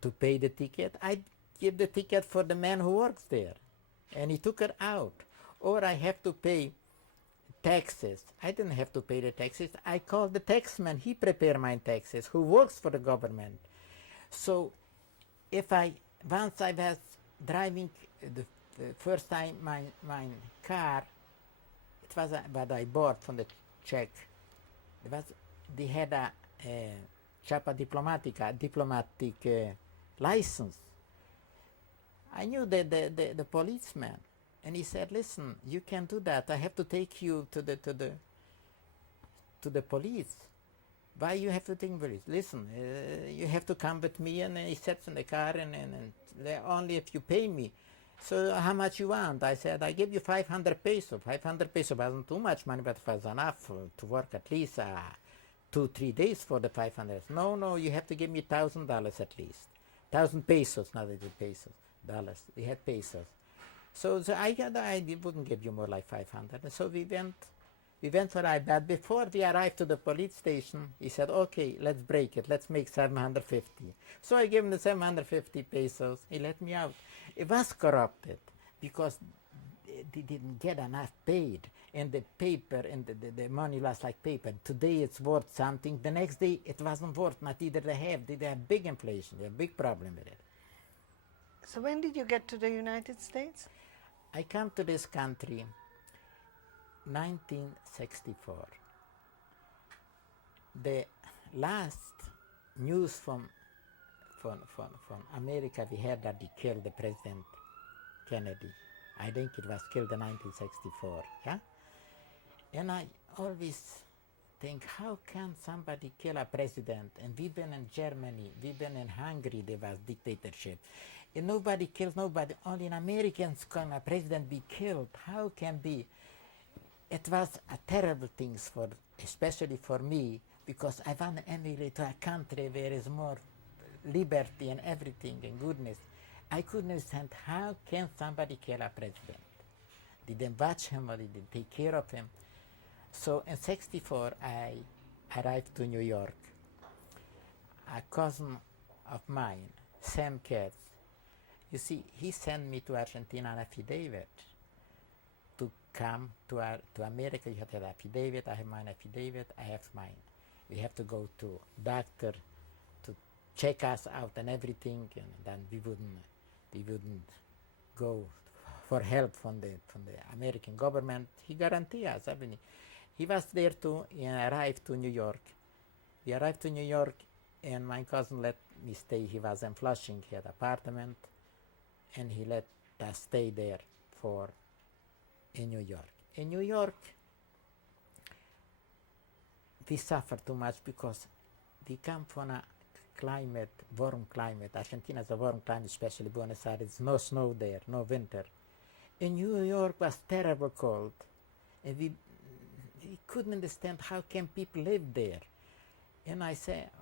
to pay the ticket. I give the ticket for the man who works there, and he took it out. Or I have to pay taxes. I didn't have to pay the taxes. I called the taxman. He prepared my taxes, who works for the government. So once I was driving the first time my car, it was what I bought from the Czech. They had a Chapa Diplomatica, diplomatic license. I knew the policeman. And he said, "Listen, you can't do that. I have to take you to the police. Why you have to take me to police? Listen, you have to come with me." And he sits in the car, and only if you pay me. So how much you want? I said, "I give you 500 pesos. 500 pesos wasn't too much money, but it was enough to work at least 2-3 days for the 500. No, you have to give me $1,000 at least. 1,000 pesos, not the pesos, dollars. They had pesos. So I wouldn't give you more like 500. And so we went for I bet before we arrived to the police station, he said, "Okay, let's break it. Let's make 750. So I gave him the 750 pesos. He let me out. It was corrupted because they didn't get enough paid. And the paper and the money was like paper. Today it's worth something. The next day it wasn't worth, not either they have big inflation. They have big problem with it. So when did you get to the United States? I come to this country 1964. The last news from America we had that they killed the President Kennedy. I think it was killed in 1964. Yeah? And I always think, how can somebody kill a president? And we've been in Germany, we've been in Hungary, there was dictatorship. And nobody kills nobody, only in Americans can a president be killed. How can be? It was a terrible thing, especially for me, because I want to emigrate to a country where there is more liberty and everything and goodness. I couldn't understand how can somebody kill a president. Didn't watch him or didn't take care of him. So in '64 I arrived to New York. A cousin of mine, Sam Katz, you see, he sent me to Argentina an affidavit. To come to America, you have to have an affidavit. I have my affidavit, I have mine. We have to go to doctor to check us out and everything, and then we wouldn't go for help from the American government. He guaranteed us everything. He was there too and arrived to New York. We arrived to New York and my cousin let me stay. He was in Flushing, he had an apartment, and he let us stay there in New York. In New York, we suffer too much because we come from a warm climate. Argentina is a warm climate, especially Buenos Aires. No snow there, no winter. In New York was terrible cold, and we couldn't understand how can people live there. And I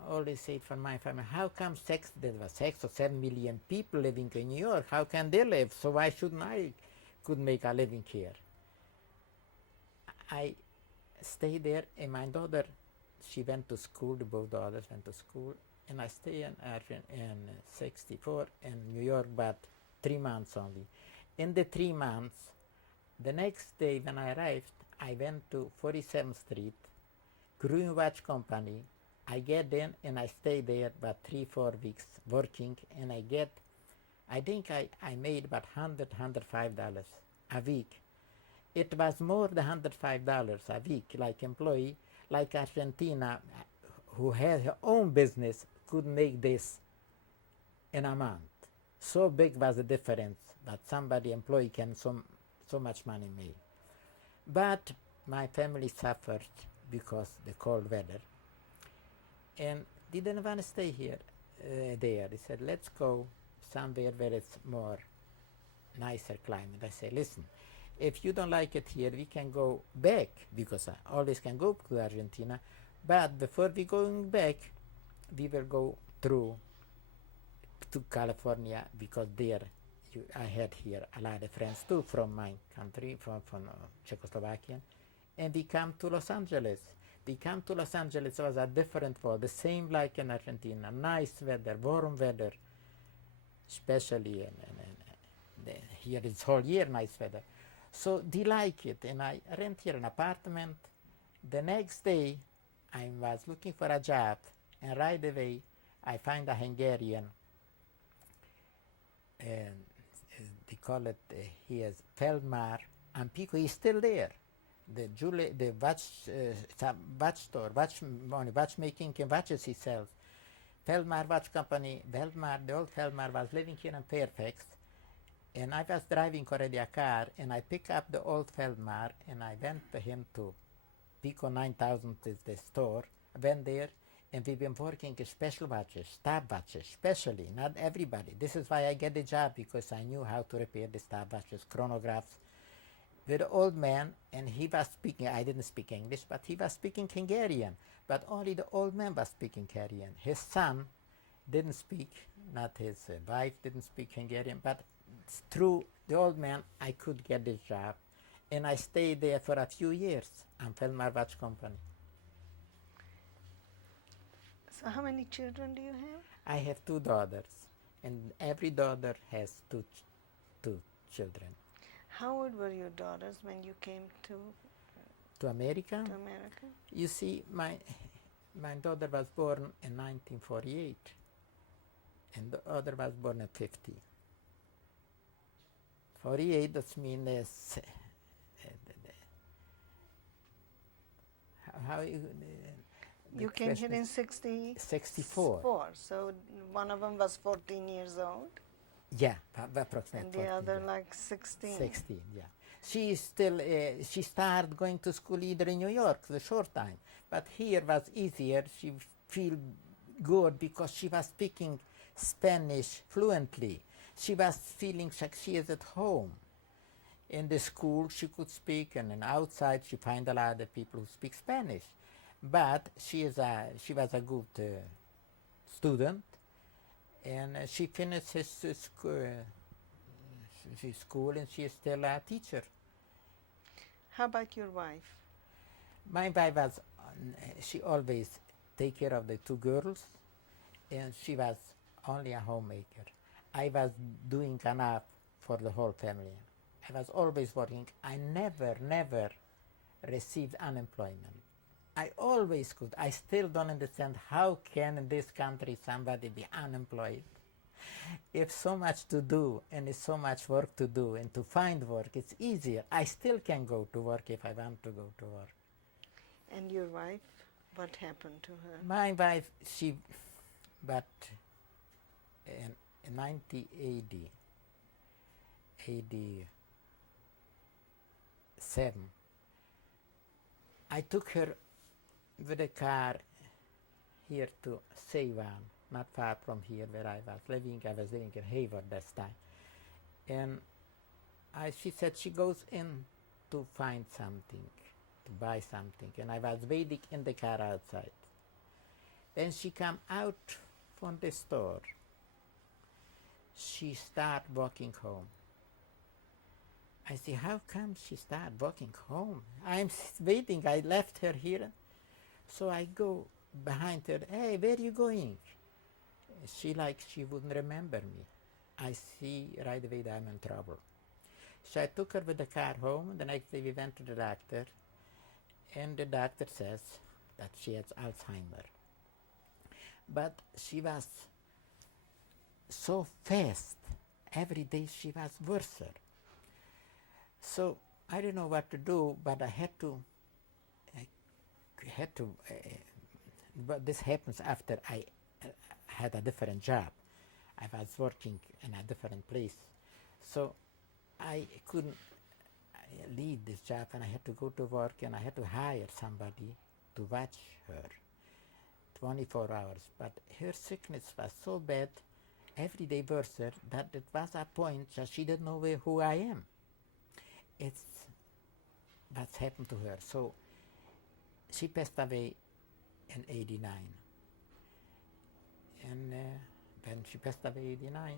always say for my family, how come there were 6 or 7 million people living in New York? How can they live? So why shouldn't I could make a living here? I stayed there, and my daughter, she went to school. Both daughters went to school, and I stayed in '64 in New York, but 3 months only. In the 3 months, the next day when I arrived, I went to 47th Street, Green Watch Company. I get in and I stay there about 3-4 weeks working, and I think I made about $105 a week. It was more than $105 a week, like employee, like Argentina, who has her own business, could make this in a month. So big was the difference that somebody employee can so much money make. But my family suffered because the cold weather, and didn't want to stay here there. They said, let's go somewhere where it's more nicer climate. I said, listen, if you don't like it here, we can go back, because I always can go to Argentina. But before we going back, we will go through to California, because there I had here a lot of friends too from my country, from Czechoslovakia, and we come to Los Angeles. We come to Los Angeles, it was a different world, the same like in Argentina, nice weather, warm weather, especially here it's whole year nice weather. So they like it, and I rent here an apartment. The next day, I was looking for a job, and right away, I find a Hungarian, and they call it, he is Feldmar, and Pico, he's still there. The watch store, watchmaking and watches he sells. Feldmar Watch Company, the old Feldmar was living here in Fairfax, and I was driving already a car, and I picked up the old Feldmar, and I went to him to Pico 9000 is the store. I went there, and we've been working special watches, staff watches, especially, not everybody. This is why I get the job, because I knew how to repair the staff watches, chronographs. With the old man, and he was speaking, I didn't speak English, but he was speaking Hungarian. But only the old man was speaking Hungarian. His son didn't speak, not his wife didn't speak Hungarian, but through the old man, I could get this job. And I stayed there for a few years on Feldmar Watch Company. So how many children do you have? I have 2 daughters, and every daughter has two children. How old were your daughters when you came To America? to America? You see, my daughter was born in 1948, and the other was born in 50. 48, that means how You came here in 64. So one of them was 14 years old, yeah, approximately. and the 14, other yeah. like 16. 16, yeah. She is still, she started going to school either in New York for a short time, but here was easier. She feel good because she was speaking Spanish fluently. She was feeling like she is at home. In the school she could speak, and then outside she find a lot of people who speak Spanish. But she was a good student, and she finished his school, and she is still a teacher. How about your wife? My wife was, she always take care of the 2 girls, and she was only a homemaker. I was doing enough for the whole family. I was always working. I never received unemployment. I always could. I still don't understand how can in this country somebody be unemployed. If so much to do, and it's so much work to do, and to find work, it's easier. I still can go to work if I want to go to work. And your wife, what happened to her? My wife, but in 1987, I took her with a car here to Seiwan, not far from here where I was living. I was living in Hayward this time. And she said she goes in to find something, to buy something. And I was waiting in the car outside. Then she come out from the store. She start walking home. I say, how come she start walking home? I'm waiting. I left her here. So I go behind her. Hey, where are you going? She wouldn't remember me. I see right away that I'm in trouble. So I took her with the car home. The next day we went to the doctor. And the doctor says that she has Alzheimer's. But she was so fast. Every day she was worse. So I didn't know what to do, but I had to, but this happens after had a different job. I was working in a different place. So I couldn't leave this job, and I had to go to work, and I had to hire somebody to watch her 24 hours. But her sickness was so bad, every day worse, that it was a point that she didn't know who I am. It's what's happened to her. So she passed away in 89. And when she passed away in 89,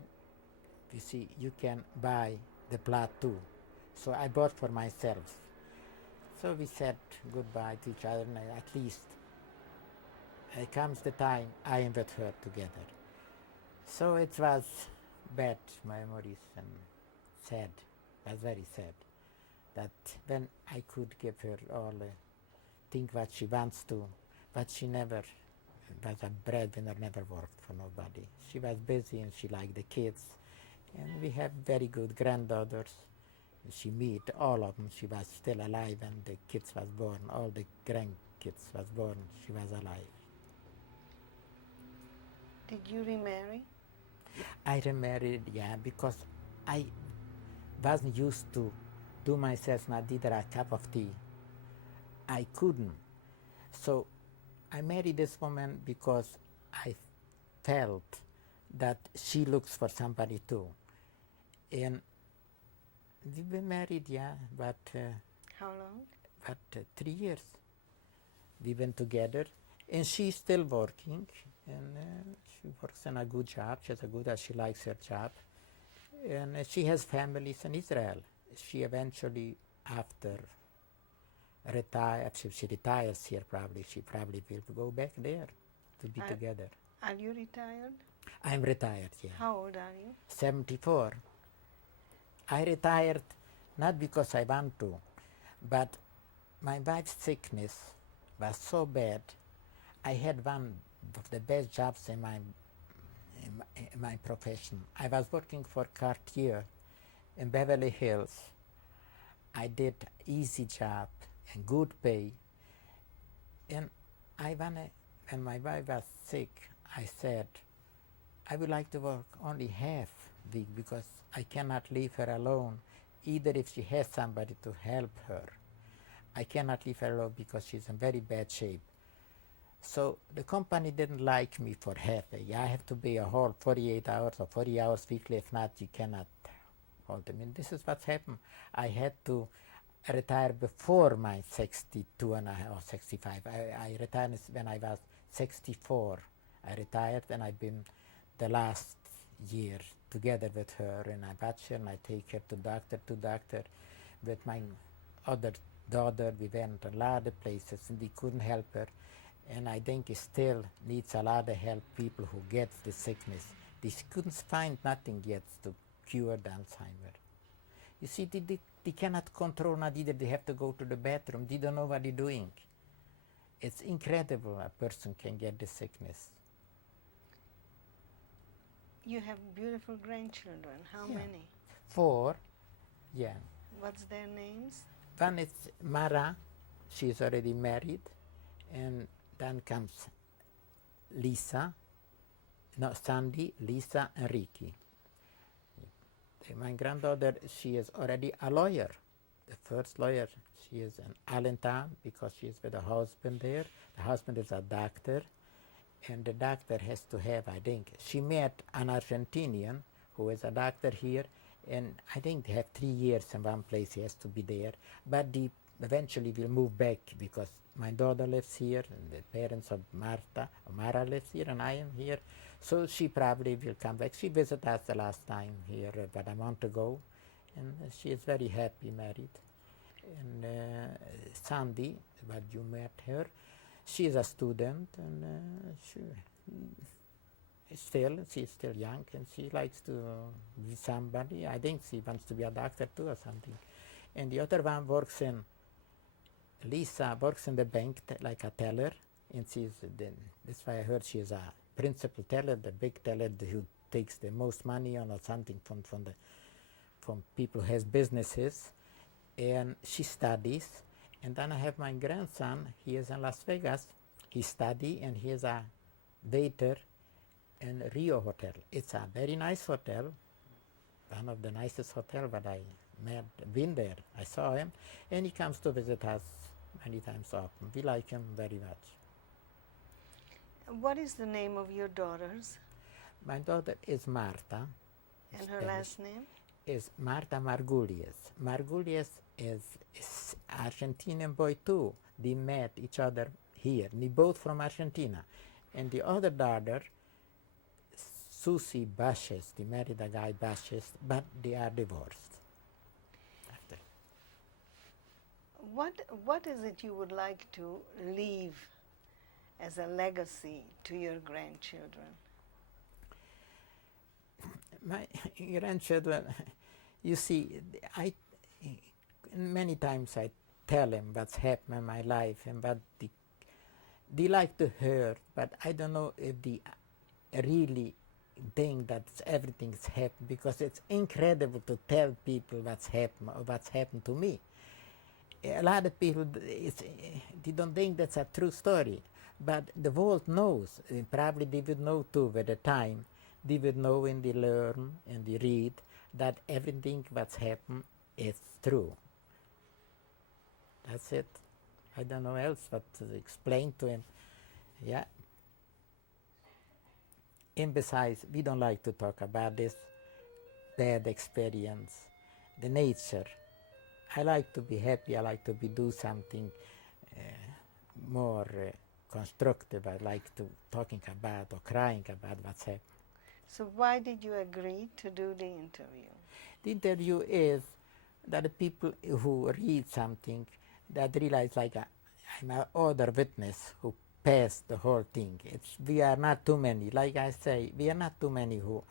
you see, you can buy the blood too. So I bought for myself. So we said goodbye to each other, and at least it comes the time I am with her together. So it was bad memories and sad, it was very sad, that when I could give her all the thing what she wants to, but she never was a breadwinner, never worked for nobody. She was busy and she liked the kids, and we have very good granddaughters. She meet all of them. She was still alive when the kids was born. All the grandkids was born. She was alive. Did you remarry? I remarried, yeah, because I wasn't used to do myself not either a cup of tea. I couldn't. So I married this woman because I felt that she looks for somebody too. And we've been married, yeah, but How long? 3 years. We've been together, and she's still working, and she works in a good job. She likes her job, and she has families in Israel. She eventually, after she retires here, she probably will go back there to be together. Are you retired? I'm retired, yeah. How old are you? 74. I retired not because I want to, but my wife's sickness was so bad. I had one of the best jobs in my profession. I was working for Cartier in Beverly Hills. I did easy job and good pay. And when my wife was sick, I said, I would like to work only half week because I cannot leave her alone, either if she has somebody to help her. I cannot leave her alone because she's in very bad shape. So the company didn't like me for half a year. I have to be a whole 48 hours or 40 hours weekly. If not, you cannot hold them. And this is what's happened. I had to retire before my 62 and a half or 65. I retired when I was 64. I retired, and I've been the last year together with her, and I watch her and I take her to doctor. With my other daughter, we went a lot of places and we couldn't help her. And I think it still needs a lot of help, people who get the sickness. They couldn't find nothing yet to cure the Alzheimer. You see, they cannot control, not either. They have to go to the bathroom. They don't know what they're doing. It's incredible a person can get the sickness. You have beautiful grandchildren. How many? 4, yeah. What's their names? One is Mara, she's already married, and then comes Sandy, Lisa, and Ricky. My granddaughter, she is already a lawyer. The first lawyer, she is in Allentown because she is with her husband there. The husband is a doctor, and the doctor has to have, I think, she met an Argentinian who is a doctor here, and I think they have 3 years in one place, he has to be there, but they eventually will move back because my daughter lives here, and the parents of Mara lives here, and I am here, so she probably will come back. She visited us the last time here about a month ago, and she is very happy married. And Sandy, what you met her, she is a student, and she's still young, and she likes to be somebody. I think she wants to be a doctor too or something. And the other one Lisa works in the bank like a teller, and that's why I heard she is a principal teller, the big teller who takes the most money on or something from people who has businesses. And she studies. And then I have my grandson. He is in Las Vegas. He studies, and he is a waiter in Rio Hotel. It's a very nice hotel, one of the nicest hotel that I been there. I saw him, and he comes to visit us many times often. We like him very much. What is the name of your daughters My daughter is Marta. and her Spanish. last name? Is Marta Margulies. Margulies is Argentinian boy too. They met each other here. They both from Argentina. And the other daughter, Susie Bashes, they married a guy Bashes, but they are divorced. After. What is it you would like to leave as a legacy to your grandchildren? My grandchildren, you see, many times I tell them what's happened in my life and what they like to hear, but I don't know if they really think that everything's happened, because it's incredible to tell people what's happened or what's happened to me. A lot of people, they don't think that's a true story, but the world knows, and probably they would know too with the time. They would know and they learn and they read that everything what's happened is true. That's it. I don't know else what to explain to him. Yeah. And besides, we don't like to talk about this bad experience, the nature. I like to be happy. I like to do something more constructive. I like to talking about or crying about what's happened. So why did you agree to do the interview? The interview is that the people who read something that realize like I'm an other witness who passed the whole thing. We are not too many. Like I say, we are not too many who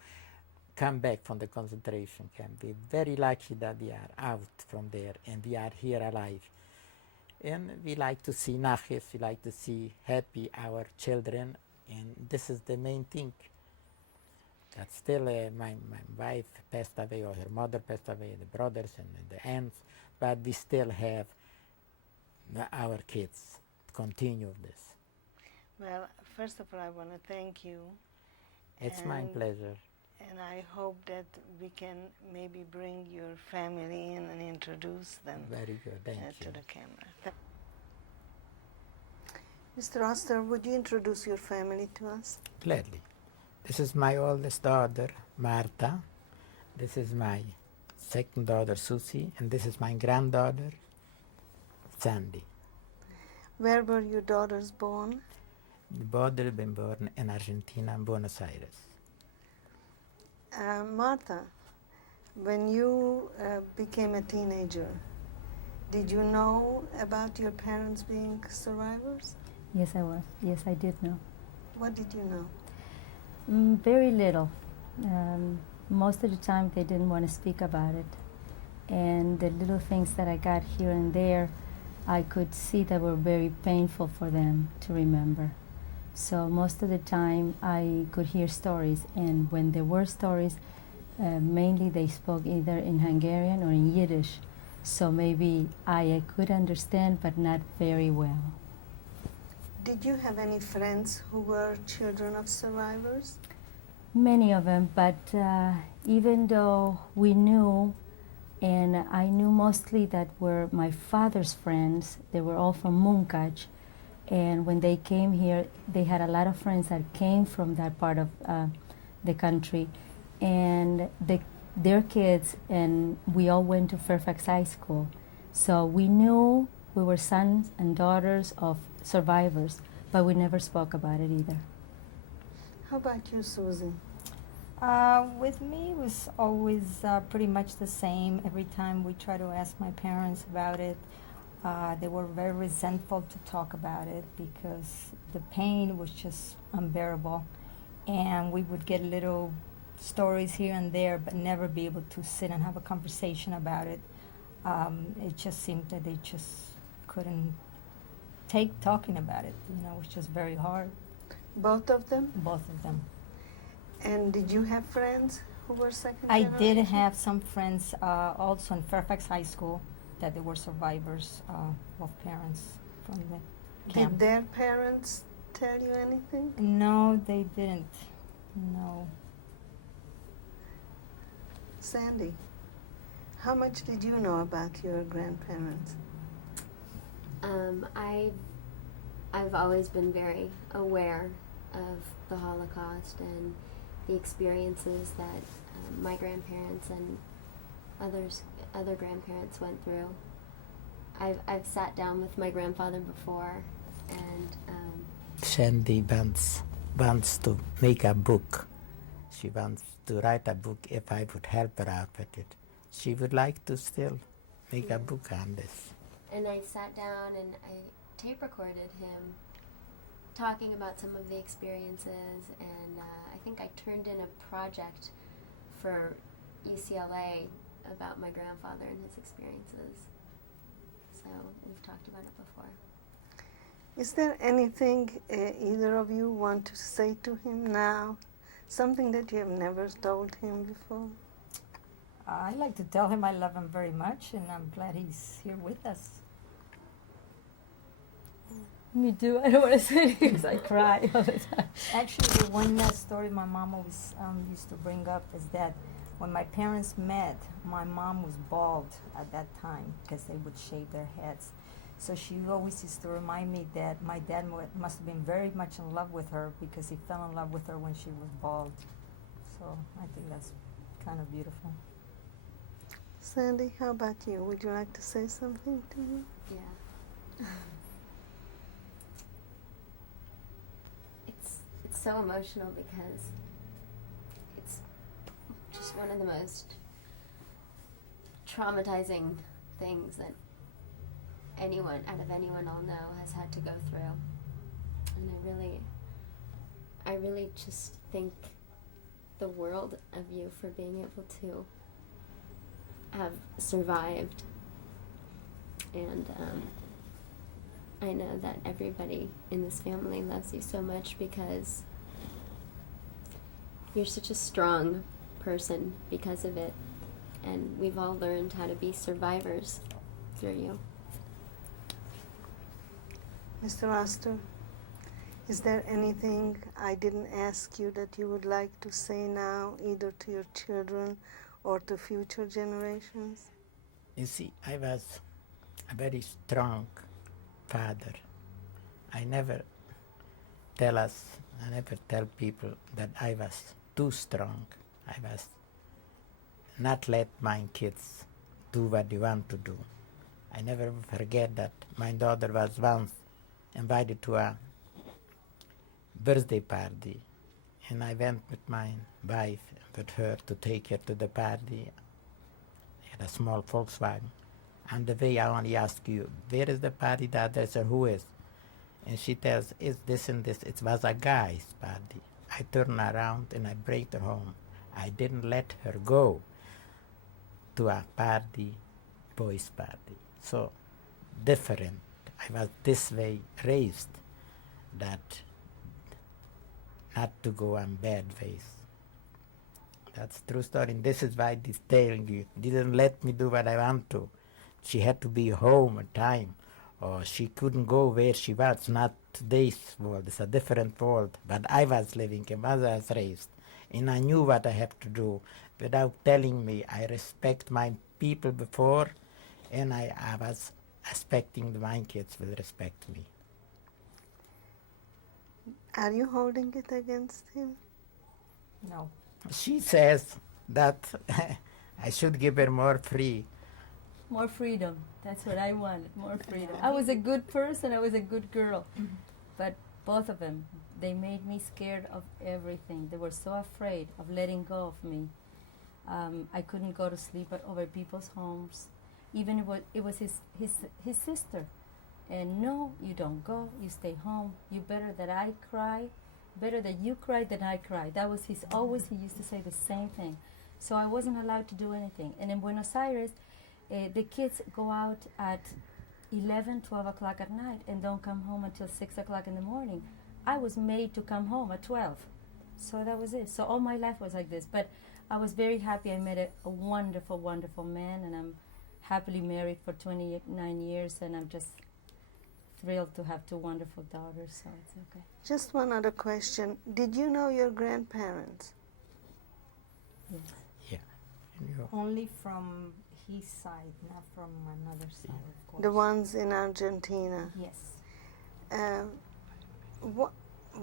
come back from the concentration camp. We're very lucky that we are out from there and we are here alive. And we like to see nachis, we like to see happy our children, and this is the main thing. That still my wife passed away, or her mother passed away, the brothers and the aunts, but we still have our kids continue this. Well, first of all, I want to thank you. It's my pleasure. And I hope that we can maybe bring your family in and introduce them Very good, thank you. to the camera. Mr. Oster, would you introduce your family to us? Gladly. This is my oldest daughter, Marta. This is my second daughter, Susie, and this is my granddaughter, Sandy. Where were your daughters born? Both have been born in Argentina and Buenos Aires. Martha, when you became a teenager, did you know about your parents being survivors? Yes, I was. Yes, I did know. What did you know? Very little. Most of the time they didn't want to speak about it. And the little things that I got here and there, I could see that were very painful for them to remember. So most of the time I could hear stories, and when there were stories, mainly they spoke either in Hungarian or in Yiddish. So maybe I could understand, but not very well. Did you have any friends who were children of survivors? Many of them, but even though we knew, and I knew mostly that were my father's friends, they were all from Munkac, and when they came here, they had a lot of friends that came from that part of the country, and their kids, and we all went to Fairfax High School. So we knew we were sons and daughters of survivors, but we never spoke about it either. How about you, Susie? With me, it was always pretty much the same. Every time we try to ask my parents about it, they were very resentful to talk about it because the pain was just unbearable. And we would get little stories here and there, but never be able to sit and have a conversation about it. It just seemed that they just couldn't take talking about it. You know, it was just very hard. Both of them? Both of them. And did you have friends who were second I generation? did have some friends also in Fairfax High School that they were survivors of parents from the camp. Did their parents tell you anything? No, they didn't. No. Sandy, how much did you know about your grandparents? I've always been very aware of the Holocaust and the experiences that my grandparents and other grandparents went through. I've sat down with my grandfather before, and Sandy wants to make a book. She wants to write a book if I would help her out with it. She would like to still make a book on this. and I sat down and I tape recorded him talking about some of the experiences, and I think I turned in a project for UCLA about my grandfather and his experiences. So we've talked about it before. Is there anything either of you want to say to him now? Something that you have never told him before? I like to tell him I love him very much, and I'm glad he's here with us. Me too. I don't want to say it because I cry all the time. Actually, the one story my mom always used to bring up is that when my parents met, my mom was bald at that time because they would shave their heads. So she always used to remind me that my dad must have been very much in love with her because he fell in love with her when she was bald. So I think that's kind of beautiful. Sandy, how about you? Would you like to say something to him? Yeah. It's so emotional because it's just one of the most traumatizing things that anyone I'll know has had to go through. And I really just thank the world of you for being able to have survived. And I know that everybody in this family loves you so much because you're such a strong person because of it. And we've all learned how to be survivors through you. Mr. Astor, is there anything I didn't ask you that you would like to say now, either to your children or to future generations? You see, I was a very strong father. I never tell people that I was too strong. I was not let my kids do what they want to do. I never forget that my daughter was once invited to a birthday party, and I went with my wife, with her, to take her to the party. I had a small Volkswagen. On the way, I only ask you, where is the party, the address, and who is? And she tells, it's this and this. It was a guy's party. I turn around and I bring her home. I didn't let her go to a party, boys' party. So different. I was this way raised, that not to go on bad ways. That's true story. And this is why this telling you, didn't let me do what I want to. She had to be home at time, or she couldn't go where she was. Not today's world, it's a different world. But I was living and I was raised, and I knew what I have to do without telling me. I respect my people before, and I was expecting my kids will respect me. Are you holding it against him? No. She says that I should give her more free. More freedom. That's what I wanted, more freedom. I was a good person, I was a good girl. But both of them, they made me scared of everything. They were so afraid of letting go of me. I couldn't go to sleep at other people's homes. Even it was his sister. And no, you don't go, you stay home. You better that I cry, better that you cry than I cry. That was he used to say the same thing. So I wasn't allowed to do anything. And in Buenos Aires, the kids go out at 11, 12 o'clock at night and don't come home until 6 o'clock in the morning. I was made to come home at 12. So that was it. So all my life was like this. But I was very happy. I met a wonderful, wonderful man, and I'm happily married for 29 years, and I'm just thrilled to have two wonderful daughters, so it's okay. Just one other question. Did you know your grandparents? Yes. Yeah. And you- Only from his side, not from my mother's side, of course. The ones in Argentina. Yes.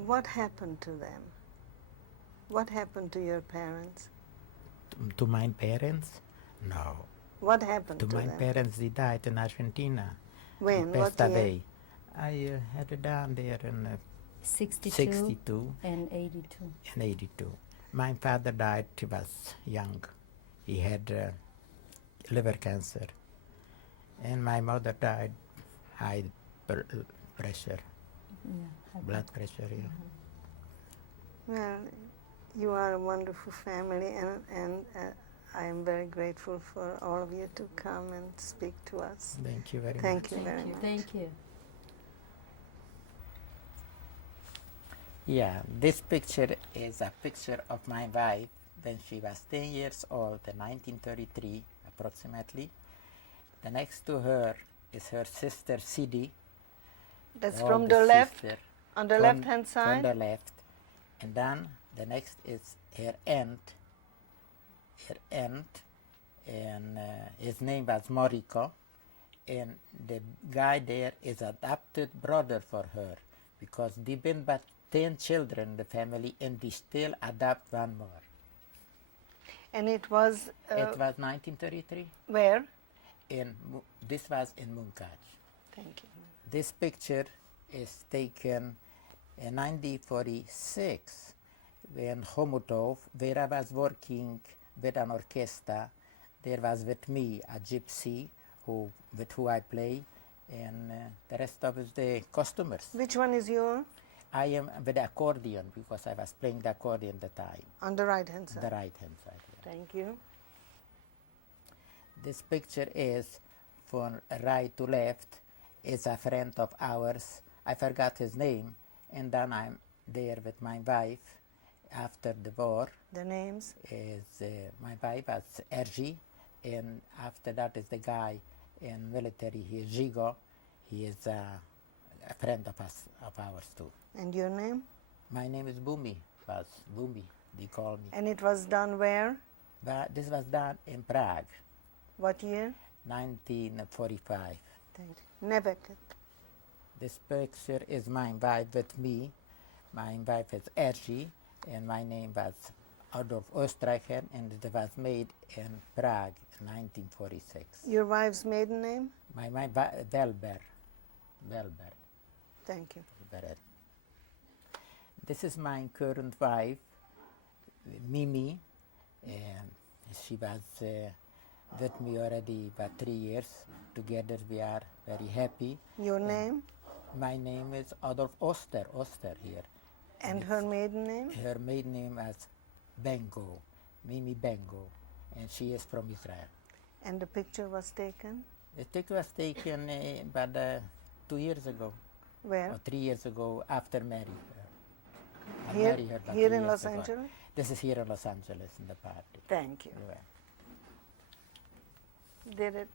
What happened to them? What happened to your parents? To my parents? No. What happened To to my them? parents, they died in Argentina. When? They What passed year? away. I had it down there in 62 62 and 82. and 82. My father died, he was young. He had liver cancer. And my mother died high pressure, Yeah, high blood pressure. Yeah. Well, you are a wonderful family, and I am very grateful for all of you to come and speak to us. Thank you very much. Thank you very much. Thank you. Yeah, this picture is a picture of my wife when she was 10 years old in 1933 approximately. The next to her is her sister Sidi. That's the from the oldest left, sister, on the from- left-hand From side. the left. And then the next is her aunt, and his name was Moriko. And the guy there is adopted brother for her because they've been but 10 children in the family and they still adopt one more. And it was It was 1933 where? this was in Munkaj. Thank you. This picture is taken in 1946 when Chomutov, where I was working with an orchestra. There was with me a gypsy with who I play, and the rest of is the customers. Which one is your? I am with the accordion because I was playing the accordion at the time, On the right-hand side. the right hand side. Yeah. Thank you. This picture is from right to left. Is a friend of ours. I forgot his name, and then I'm there with my wife after the war. The names? Is my wife was Ergi, and after that is the guy in military. He is Jigo. He is a friend of ours too. And your name? My name is Bumi. Was Bumi? They call me. And it was done where? But this was done in Prague, What year? 1945. Thank you. Neveket. This picture is my wife with me. My wife is Ergi, and my name was Adolf Ostreicher, and it was made in Prague in 1946. Your wife's maiden name? My Velber. Thank you. Velber. This is my current wife, Mimi, and she was with me already about 3 years. Together we are very happy. Your name? My name is Adolf Oster here. And her maiden name? Her maiden name is Bengo, Mimi Bengo, and she is from Israel. And the picture was taken? The picture was taken about 2 years ago, Where? or 3 years ago after marrying her. I Here, married her about here 3 in years Los ago. Angeles? This is here in Los Angeles in the party. Thank you. Yeah. Did it